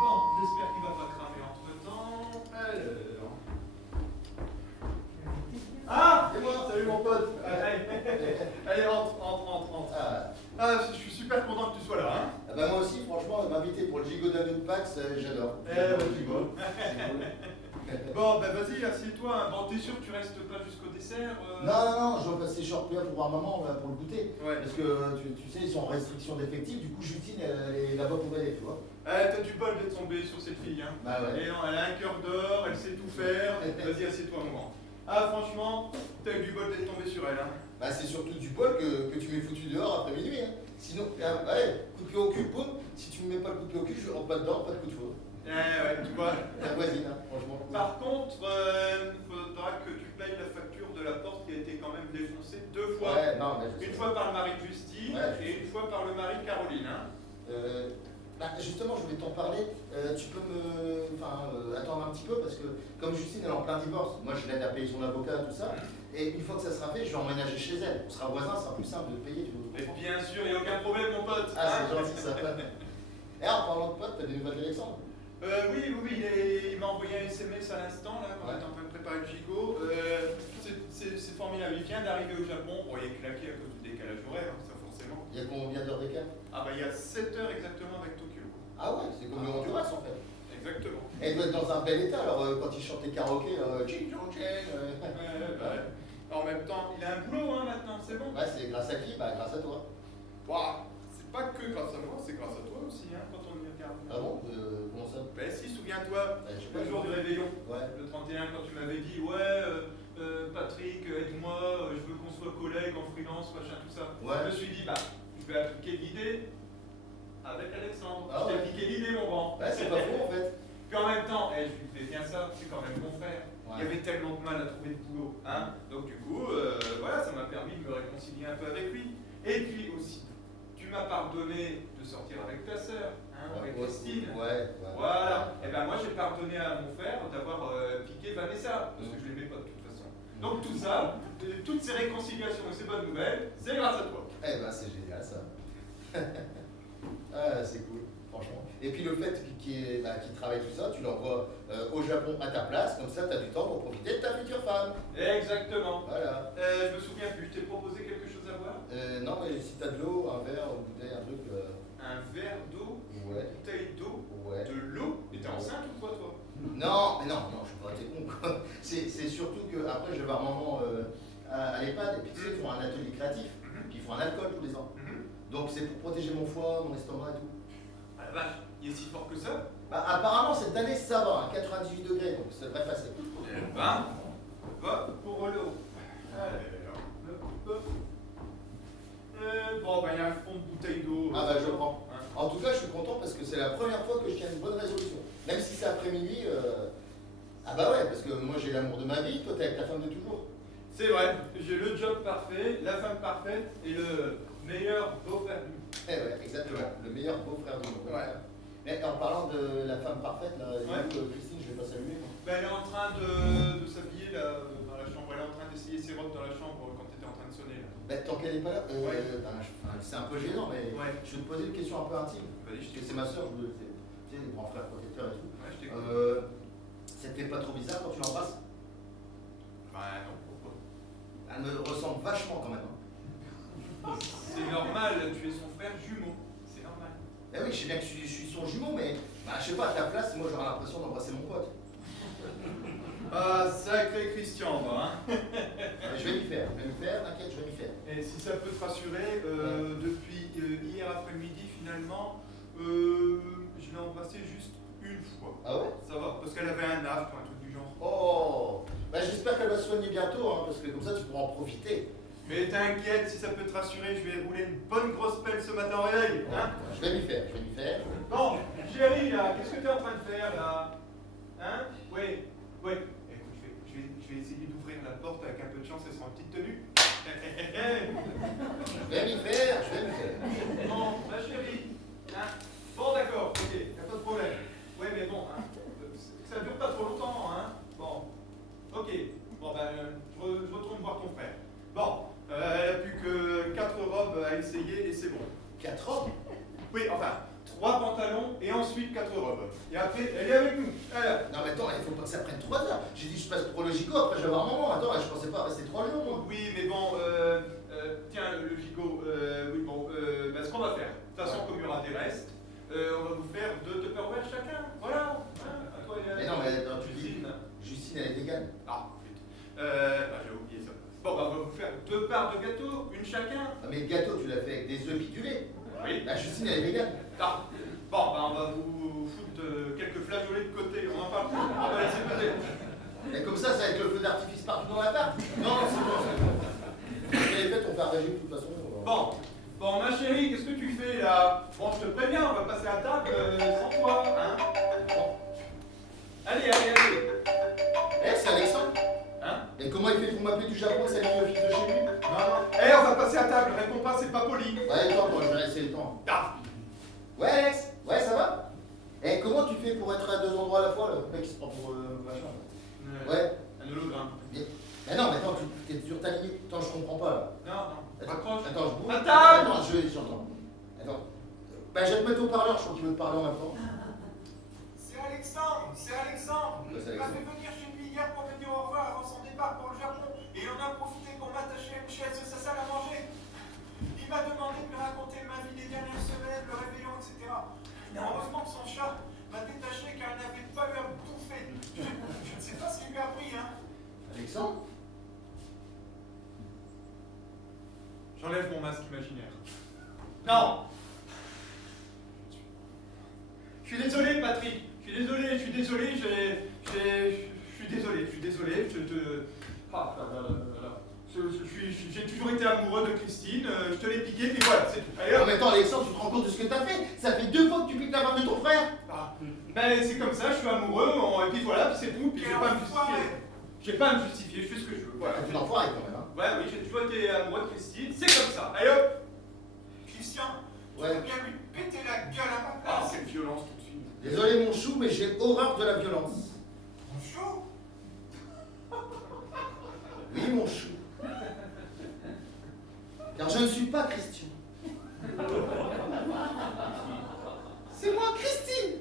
Bon, j'espère qu'il va pas cramer entre-temps. Alors... Ah, c'est moi, salut mon pote. Allez, rentre. Je suis super content que tu sois là. Hein. Ah bah moi aussi, franchement, m'inviter pour le gigot d'anneau de Pax, j'adore. Tu vois. Bon, bah vas-y, assieds-toi. Hein. Bon, t'es sûr que tu restes pas jusqu'au dessert Non, je vais passer short pour voir maman pour le goûter. Ouais. Parce que tu sais, ils sont en restriction d'effectifs, du coup Justine, elle est là-bas pour aider, tu vois. T'as du bol d'être tombé sur cette fille. Hein. Bah ouais. Et non, elle a un cœur d'or, elle sait tout faire. Vas-y, assieds-toi, mon grand. Ah, franchement, t'as eu du bol d'être tombé sur elle. Hein. Bah c'est surtout du bol que tu m'es foutu dehors après minuit. Hein. Sinon, ouais, coup de pied au cul, boum. Si tu me mets pas le coup de pied au cul, je rentre pas dedans, pas de coup de feu. Ouais, tu vois. Ta voisine, hein, franchement. Par contre, faudra que tu paye la facture de la porte qui a été quand même défoncée 2 fois. Ouais, non, mais je Une sais. fois par le mari de Justine Ouais. et une fois par le mari de Caroline. Hein. Justement, je voulais t'en parler. Tu peux attendre un petit peu parce que comme Justine elle est en plein divorce, moi je l'aide à payer son avocat, tout ça. Et une fois que ça sera fait, je vais emménager chez elle. On sera voisins, ça sera plus simple de payer. Mais bien sûr, il n'y a aucun problème, mon pote. Ah, c'est gentil ça. Et en parlant de potes, t'as des nouvelles d'Alexandre? Oui, il m'a envoyé un SMS à l'instant, là, quand on était en train de préparer le gigot. C'est formidable, il vient d'arriver au Japon. Bon, il est claqué à cause du décalage horaire, hein, ça forcément. Il y a combien d'heures d'écart? Ah bah il y a 7 heures exactement avec Tokyo. Ah ouais, c'est comme le Honduras en fait. Exactement. Et il doit être dans un bel état, alors quand il chante les karaokés, Ching Chong Cheng, En même temps, il a un boulot hein, maintenant, c'est bon. Ouais, c'est grâce à qui? Bah grâce à toi. Bah, c'est pas que grâce à moi, c'est grâce à toi aussi, hein, quand on y regarde. Ah bon? Comment ça? Ben si, souviens-toi, Je sais pas. le jour du réveillon, Ouais. le 31, quand tu m'avais dit, ouais, Patrick, aide-moi, je veux qu'on soit collègues en freelance, machin, tout ça. Ouais. Je me suis dit, bah, je vais appliquer l'idée avec Alexandre. Ah je t'ai ouais. appliqué l'idée, mon grand. Ouais, c'est pas faux en fait. Puis en même temps, je lui fais bien ça, c'est quand même mon frère. Ouais. Il y avait tellement de mal à trouver de boulot. Hein. Donc du coup, voilà, ça m'a permis de me réconcilier un peu avec lui. Et puis aussi, tu m'as pardonné de sortir avec ta sœur, hein, avec Christine. Ouais. Voilà. Et ben moi j'ai pardonné à mon frère d'avoir piqué Vanessa, parce que je l'aimais pas de toute façon. Donc tout ça, toutes ces réconciliations et ces bonnes nouvelles, c'est grâce à toi. Eh ben c'est génial ça. Ah, c'est cool, franchement. Et puis le fait qu'il travaille tout ça, tu l'envoies au Japon à ta place, comme ça tu as du temps pour profiter de ta future femme. Exactement. Voilà. Je me souviens plus, je t'ai proposé quelque chose à boire? Non, mais si t'as de l'eau, un verre, une bouteille, un truc. Un verre d'eau, Ouais. une bouteille d'eau, Ouais. de l'eau. Et t'es enceinte ou quoi, toi? Non, mais non, je suis pas t'es con quoi. C'est surtout que après je vais voir maman à l'EHPAD et puis tu sais, ils font un atelier créatif, puis ils font un alcool tous les ans. Donc c'est pour protéger mon foie, mon estomac et tout. Ah la vache, il est si fort que ça? Bah, apparemment cette année ça va, hein, 98 degrés, donc ça devrait passer. Eh ben, va pour l'eau. Bon, ben il y a un fond de bouteille d'eau. Ah bah je prends. Hein. En tout cas je suis content parce que c'est la première fois que je tiens une bonne résolution. Même si c'est après minuit, ah bah ouais, parce que moi j'ai l'amour de ma vie, toi t'es avec ta femme de toujours. C'est vrai, j'ai le job parfait, la femme parfaite et le meilleur beau-frère du monde. Eh ouais, exactement, le meilleur beau-frère du monde. Ouais. Mais en parlant de la femme parfaite, là, Ouais. Christine, je vais pas saluer moi. Ben, elle est en train de s'habiller là, dans la chambre, elle est en train d'essayer ses robes dans la chambre quand tu étais en train de sonner là. Bah, tant qu'elle est pas là, Ouais. c'est un peu gênant, mais Ouais. je vais te poser une question un peu intime. Vas-y, je Parce que t'écoute. c'est ma soeur, tu sais, les grands frères protecteurs et tout. Ouais, je t'écoute. Ça te fait pas trop bizarre quand tu l'embrasses? Ouais, non, pourquoi? Elle me ressemble vachement quand même. Hein. C'est normal, tu es son frère jumeau. C'est normal. Eh oui, je sais bien que je suis son jumeau, mais je sais pas, à ta place, moi j'aurais l'impression d'embrasser mon pote. Ah, sacré Christian, bah, hein. Je vais m'y faire, t'inquiète, je vais m'y faire. Et si ça peut te rassurer, depuis hier après-midi, finalement, je l'ai embrassé juste une fois. Ah ouais? Ça va, parce qu'elle avait un afte ou un truc du genre. Oh, j'espère qu'elle va se soigner bientôt, hein, parce que comme ça tu pourras en profiter. Mais t'inquiète, si ça peut te rassurer, je vais rouler une bonne grosse pelle ce matin au réveil. Hein? Je vais m'y faire, Bon, chérie, là, qu'est-ce que t'es en train de faire, là? Hein? Oui. Écoute, je vais essayer d'ouvrir la porte avec un peu de chance, elle sera en petite tenue. Je vais m'y faire. Bon, ma chérie. Hein? Bon, d'accord, ok, y'a pas de problème. Ouais, mais bon, hein, ça dure pas trop longtemps, hein. Bon, ok. Bon, ben, je retourne voir ton frère. Bon, elle a plus que 4 robes à essayer et c'est bon. 4 robes? Oui, enfin, 3 pantalons et ensuite 4 robes. Et après, elle est avec nous. Elle. Non mais attends, il faut pas que ça prenne 3 heures. J'ai dit je passe pour le gigot, après je vais voir maman. Attends, je pensais pas rester 3 jours moi. Oui, mais bon, tiens, le gigot, oui, bon, ce qu'on va faire, de toute façon, comme il y aura des restes, on va vous faire 2 Tupperware chacun. Voilà. Hein, à toi et à Mais non, mais attends, tu dis, Justine. Justine elle est végane. Ah, flûte. J'ai oublié ça. Bon, bah, on va vous faire 2 parts de gâteau, une chacun. Ah, mais le gâteau tu l'as fait avec des œufs puis du lait. Oui. Justine elle est végane. Ah. Bon, bah, on va vous foutre quelques flageolets de côté, on en parle plus. On va laisser poser. Et comme ça va être le feu d'artifice partout dans l'appart. Non, c'est bon. Les fêtes on fait un régime de toute façon. Bon, ma chérie, qu'est-ce que tu fais là? Bon, je te préviens, on va passer à table sans toi, hein? Bon. Allez. Eh, c'est Alexandre. Hein? Et comment il Japon, c'est le fils de chez lui? Non? Eh, on va passer à table, réponds pas, c'est pas poli. Ouais, attends, je vais laisser le temps. Ah. Ouais, Alex? Ouais, ça va? Eh, comment tu fais pour être à deux endroits à la fois, là? Mec, c'est pas pour machin. Ouais. Un hologramme. Mais non, mais attends, tu es sur ta ligne. Attends, je comprends pas, là. Non, Attends, raccroche. attends, je bouge. À table! Attends, j'entends. Attends. Bah, je vais te mettre au parleur, je crois qu'il veut te parler en même temps. C'est Alexandre, c'est Alexandre. Ouais, c'est Il m'a Alexandre. fait venir chez lui hier pour me dire au revoir avant son départ pour le Japon. Et il en a profité pour m'attacher à une chaise de sa salle à manger. Il m'a demandé de lui raconter ma vie des dernières semaines, le réveillon, etc. Heureusement que son chat m'a détaché car il n'avait pas eu à me bouffer. Je ne sais pas ce qu'il lui a pris, hein. Alexandre? J'enlève mon masque imaginaire. Non! Je suis désolé, Patrick. Je suis désolé, Ah, j'ai toujours été amoureux de Christine, je te l'ai piqué, puis voilà, c'est tout. Allez, Non, hop. mais attends, Alexandre, tu te rends compte de ce que t'as fait? Ça fait 2 fois que tu piques la femme de ton frère! Ah, ben c'est comme ça, je suis amoureux, et puis voilà, puis c'est tout, puis j'ai pas à me justifier. J'ai pas à me justifier, je fais ce que je veux, voilà. Ah, tu l'enfoiré quand même, hein? Ouais, oui, j'ai toujours été amoureux de Christine, c'est comme ça. Allez hop! Christian, tu Ouais. veux bien lui péter la gueule à ma Ah, place. quelle violence tout de suite. Désolé, mon chou, mais j'ai horreur de la violence. Mon chou. Oui, mon chou. Car je ne suis pas Christian. C'est moi, Christine.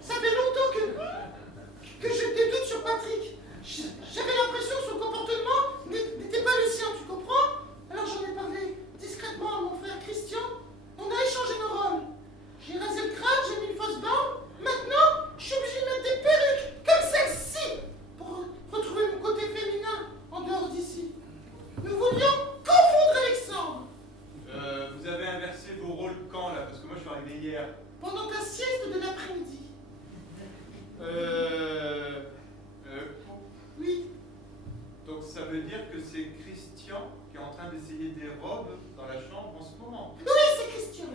Ça fait longtemps que j'ai des doutes sur Patrick. J'avais l'impression que son comportement n'était pas le sien, tu comprends? Alors j'en ai parlé discrètement à mon frère Christian. On a échangé nos rôles. J'ai rasé le crâne, j'ai mis une fausse barbe. Maintenant, je suis obligé de mettre des perruques comme celle-ci pour retrouver mon côté féminin en dehors d'ici. Nous voulions confondre Alexandre. Vous avez inversé vos rôles quand là? Parce que moi je suis arrivé hier. Pendant ta sieste de l'après-midi. Oui. Donc ça veut dire que c'est Christian qui est en train d'essayer des robes dans la chambre en ce moment. Oui, c'est Christian.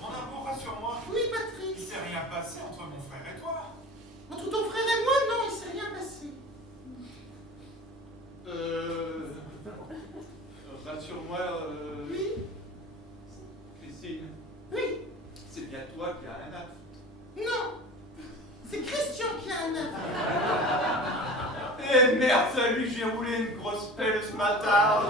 Mon amour, rassure-moi. Oui, Il Patrick. s'est rien passé entre mon frère et toi. Entre ton frère et moi, non, il s'est rien passé. Rassure-moi, Oui. Christine, Oui. c'est bien toi qui as un âne. Non. C'est Christian qui a un œuf. Eh merde, salut, j'ai roulé une grosse pelle ce matin.